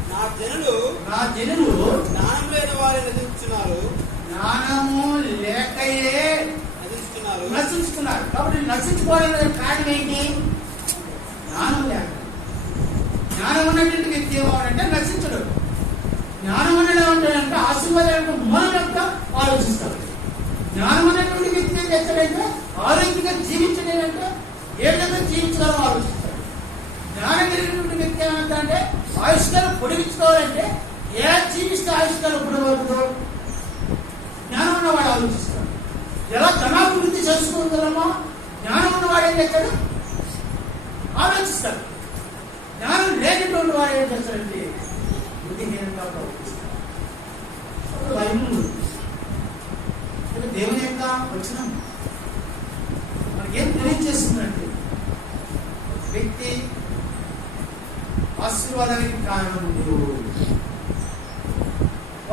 నా జనులు జ్ఞానం లేని వారు నశించున్నారు, జ్ఞానము లేకయే నశించుతున్నారు. కాబట్టి నశించుకోవడానికి కారణం ఏంటి? జ్ఞానం లేక. జ్ఞానం ఉన్నటువంటి వ్యక్తి ఏమవునంటే నశించడు. జ్ఞానం అనేది ఏమంటాడంటే ఆశీర్వాదాలకు మూలం యొక్క ఆలోచిస్తాడు. జ్ఞానం ఉన్నటువంటి వ్యక్తి ఏం చేస్తాడంటే ఆరోగ్యంగా జీవించలేదంటే ఏ విధంగా జీవించాలో ఆలోచిస్తాడు. జ్ఞానం కలిగినటువంటి వ్యక్తి ఏమంటే ఆయుష్కాలం పొడిగించుకోవాలంటే ఎలా జీవిస్తే ఆయుష్కాలం పొడవద్దు జ్ఞానం ఉన్నవాడు ఆలోచిస్తాడు. ఎలా ధనాభివృద్ధి చేసుకోగలమో జ్ఞానం ఉన్నవాడు ఏం చేస్తాడు? ఆలోచిస్తాడు. జ్ఞానం లేనటువంటి వాడు ఏం చేస్తాడంటే బుద్ధిహీనంగా ప్రవర్తిస్తాడు. దేవుని యొక్క వచనం మనకేం తెలియజేస్తుందంటే వ్యక్తి ఆశీర్వాదానికి కారణం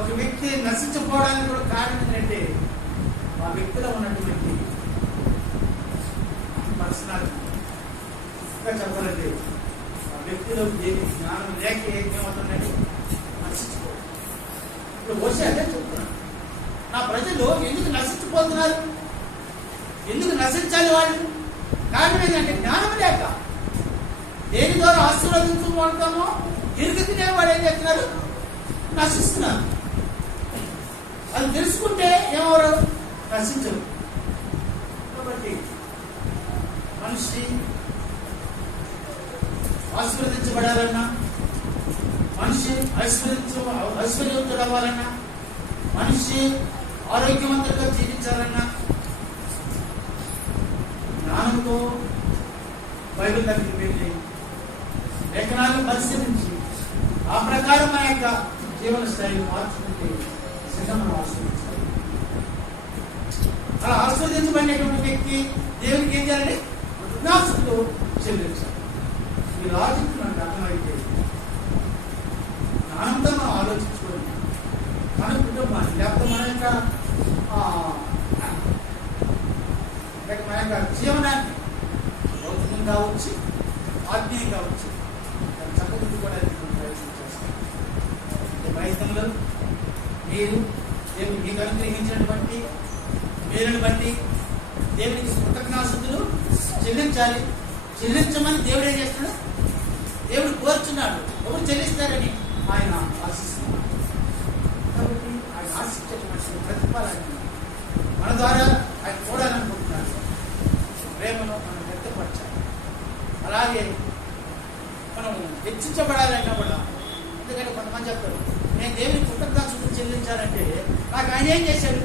ఒక వ్యక్తి నశించకపోవడానికి కూడా కారణం ఏంటంటే ఆ వ్యక్తిలో ఉన్నటువంటి పర్సనాలిటీ. ఇంకా చెప్పాలంటే ఆ వ్యక్తిలో దేని జ్ఞానం లేక ఏమవుతుందంటే నశించుకోవాలి. ఇప్పుడు వచ్చి అదే చెప్తున్నాను. నా ప్రజలు ఎందుకు నశించిపోతున్నారు? ఎందుకు నశించాలి వాళ్ళు? కారణం ఏంటంటే జ్ఞానం లేక. దేని ద్వారా ఆశీర్వదించుకుంటామో తిరిగితేనే వాడు ఏం చేస్తున్నారు? నశిస్తున్నారు. అది తెలుసుకుంటే ఏమవరు? నశించరు. కాబట్టి మనిషి ఆశీర్వదించబడాలన్నా, మనిషి ఐశ్వర్యవంతుడు అవ్వాలన్నా, మనిషి ఆరోగ్యవంతులుగా జీవించాలన్నా జ్ఞానంతో బైబిల్ దగ్గరికి వెళ్ళి లేఖనాలను పరిశీలించి ఆ ప్రకారం మన యొక్క జీవన స్థాయిని మార్చుకుంటే నిజంగా మనం ఆశీర్వదించాలి. అలా ఆశీర్వదించబడినటువంటి వ్యక్తి దేవునికి ఏం చేయాలండి? కృతజ్ఞతతో చెల్లించాలి. ఈ లాజిక్ మనకు అర్థమైతే జ్ఞానంతో మనం ఆలోచించుకోవాలి. మన కుటుంబాన్ని లేకపోతే మన యొక్క జీవనాన్ని భౌతికం కావచ్చు, ఆత్మీయం కావచ్చు, చక్కదిద్దుకోవడానికి ప్రయత్నం చేస్తాం. ప్రయత్నంలో మీరు దేవుడు మీకు అనుగ్రహించినటువంటి మేలును బట్టి దేవునికి కృతజ్ఞతాస్తుతులు చెల్లించాలి. చెల్లించమని దేవుడు ఏం చేస్తున్నాడు? దేవుడు కోరుచున్నాడు. ఎవరు చెల్లిస్తారని ఆయన ఆశిస్తున్నాడు. చెల్లించాలంటే నాకు ఆయన ఏం చేశాడు,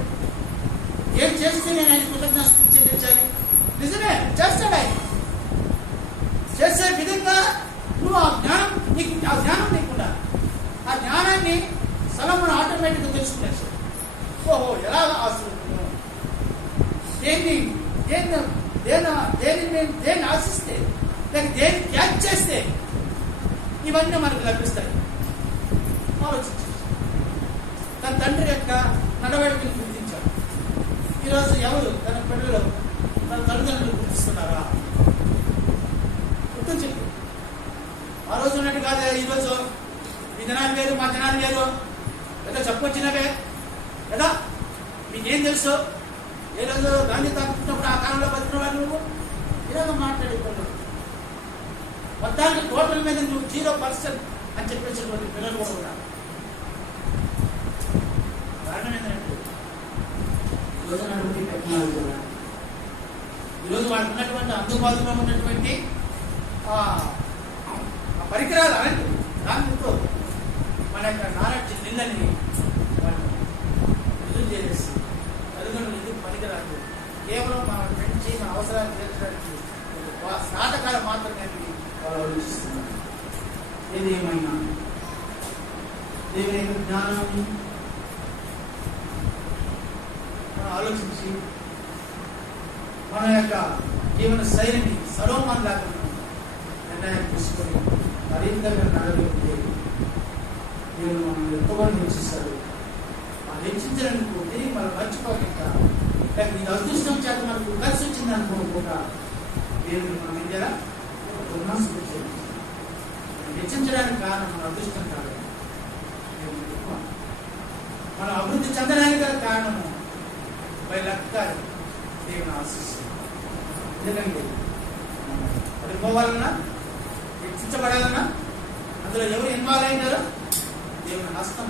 ఏం చేస్తే నేను ఆయన కృతజ్ఞత చెల్లించాలి? నిజమే, చేస్తాడు ఆయన. చేసే విధంగా నువ్వు ఆ జ్ఞానం నీకుండా ఆ జ్ఞానాన్ని సొలొమోను ఆటోమేటిక్గా తెలుసుకునేసాడు. ఓహో, ఎలా ఆశిస్తున్నాను, దేన్ని ఆశిస్తే లేక దేన్ని క్యాచ్ చేస్తే ఇవన్నీ మనకు లభిస్తాయి. ఆలోచించు. తన తండ్రి యొక్క నడవడికను గుర్తించాడు. ఈరోజు ఎవరు తన పిల్లలు తన తల్లిదండ్రులు గుర్తిస్తున్నారా? గుర్తించండి. ఆ రోజు ఉన్నట్టు కాదు ఈరోజు. మీ జనాలు వేరు, మా జనాలు వేరు, ఏదో చెప్పొచ్చినవే కదా. మీకేం తెలుసు? ఏ రోజు గాంధీ తాకుతున్నప్పుడు ఆ కాలంలో బతికిన వాడు నువ్వు ఇలాగ మాట్లాడేవాళ్ళు. మొత్తానికి టోటల్ మీద నువ్వు 0% అని చెప్పేసినటువంటి పిల్లలు కూడా ఉన్నారు. కారణం ఏంటంటే ఈరోజు ఉన్నటువంటి టెక్నాలజీ, ఈరోజు వాళ్ళకు ఉన్నటువంటి అందుబాటులో ఉన్నటువంటి పరికరాలు అలాంటి దానితో మన యొక్క నాలెడ్జ్ నిన్నని వాళ్ళు రుజువు చేసేసి తల్లిదండ్రులు ఎందుకు పనికిరాదు, కేవలం మన పెంచి మన అవసరాలు తీర్చడానికి స్నాటకాలు మాత్రమే వాళ్ళు ఆలోచిస్తున్నారు. ఏదేమైనా దేవుని యొక్క జ్ఞానాన్ని మనం ఆలోచించి మన యొక్క జీవన శైలిని సొలొమోను లాగా నిర్ణయం తీసుకొని మరింతగా నడవగలిగితే దేవుడు మనం ఎక్కువగా హెచ్చిస్తాడు. ఆ హెచ్చించడానికి తిరిగి మనం మర్చిపోకుండా లేక నీ అదృష్టం చేత మనకు కలిసి వచ్చింది అనుకోకుండా దేవుడు మన దగ్గర హెచ్చించడానికి కారణం మన అదృష్టం కాదు, మన అభివృద్ధి చెందడానికి గల కారణము లెక్కాలి దేవుని ఆశిస్తుంది. ఎందుకంటే పడిపోవాలన్నా హెచ్చించబడాలన్నా అందులో ఎవరు ఇన్వాల్వ్ అయినారో దేవుని హస్తం.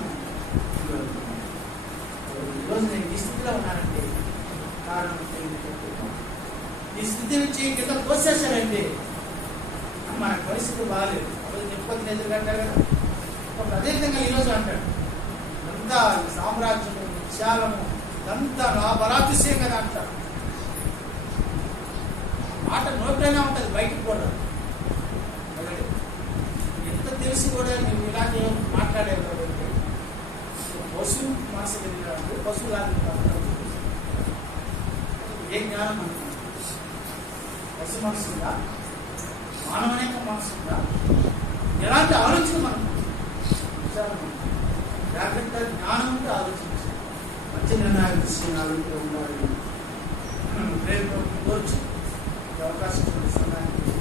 ఈరోజు నేను ఈ స్థితిలో ఉన్నానంటే కారణం ఈ స్థితి నుంచి కింద కోసేసారంటే మన పరిస్థితి బాగాలేదు. అప్పుడు చెప్పొద్దు ఎదురుగంటారు కదా. అదేవిధంగా ఈరోజు అంటాడు అంతా సామ్రాజ్యము విశాలము అంతా నా బలాతిశయం కదా అంటాడు. మాట నోట్లోనే ఉంటుంది, బయటకు కూడా. ఎంత తెలిసి కూడా నువ్వు ఇలాంటి మాట్లాడేది కాబట్టి పశువు మనసు వెళ్ళినట్టు పశువు లాగా ఏ జ్ఞానం అనుకుంటుంది? పశు మనసు ఉందా? మానవనేక మనసు ఉందా? ఎలాంటి ఆలోచన మనం జాగ్రత్త జ్ఞానంతో ఆలోచించి మంచి నిర్ణయాలు తీసుకుని ఆలోచన ఉండాలి. రేపు కోర్చు అవకాశం సమయానికి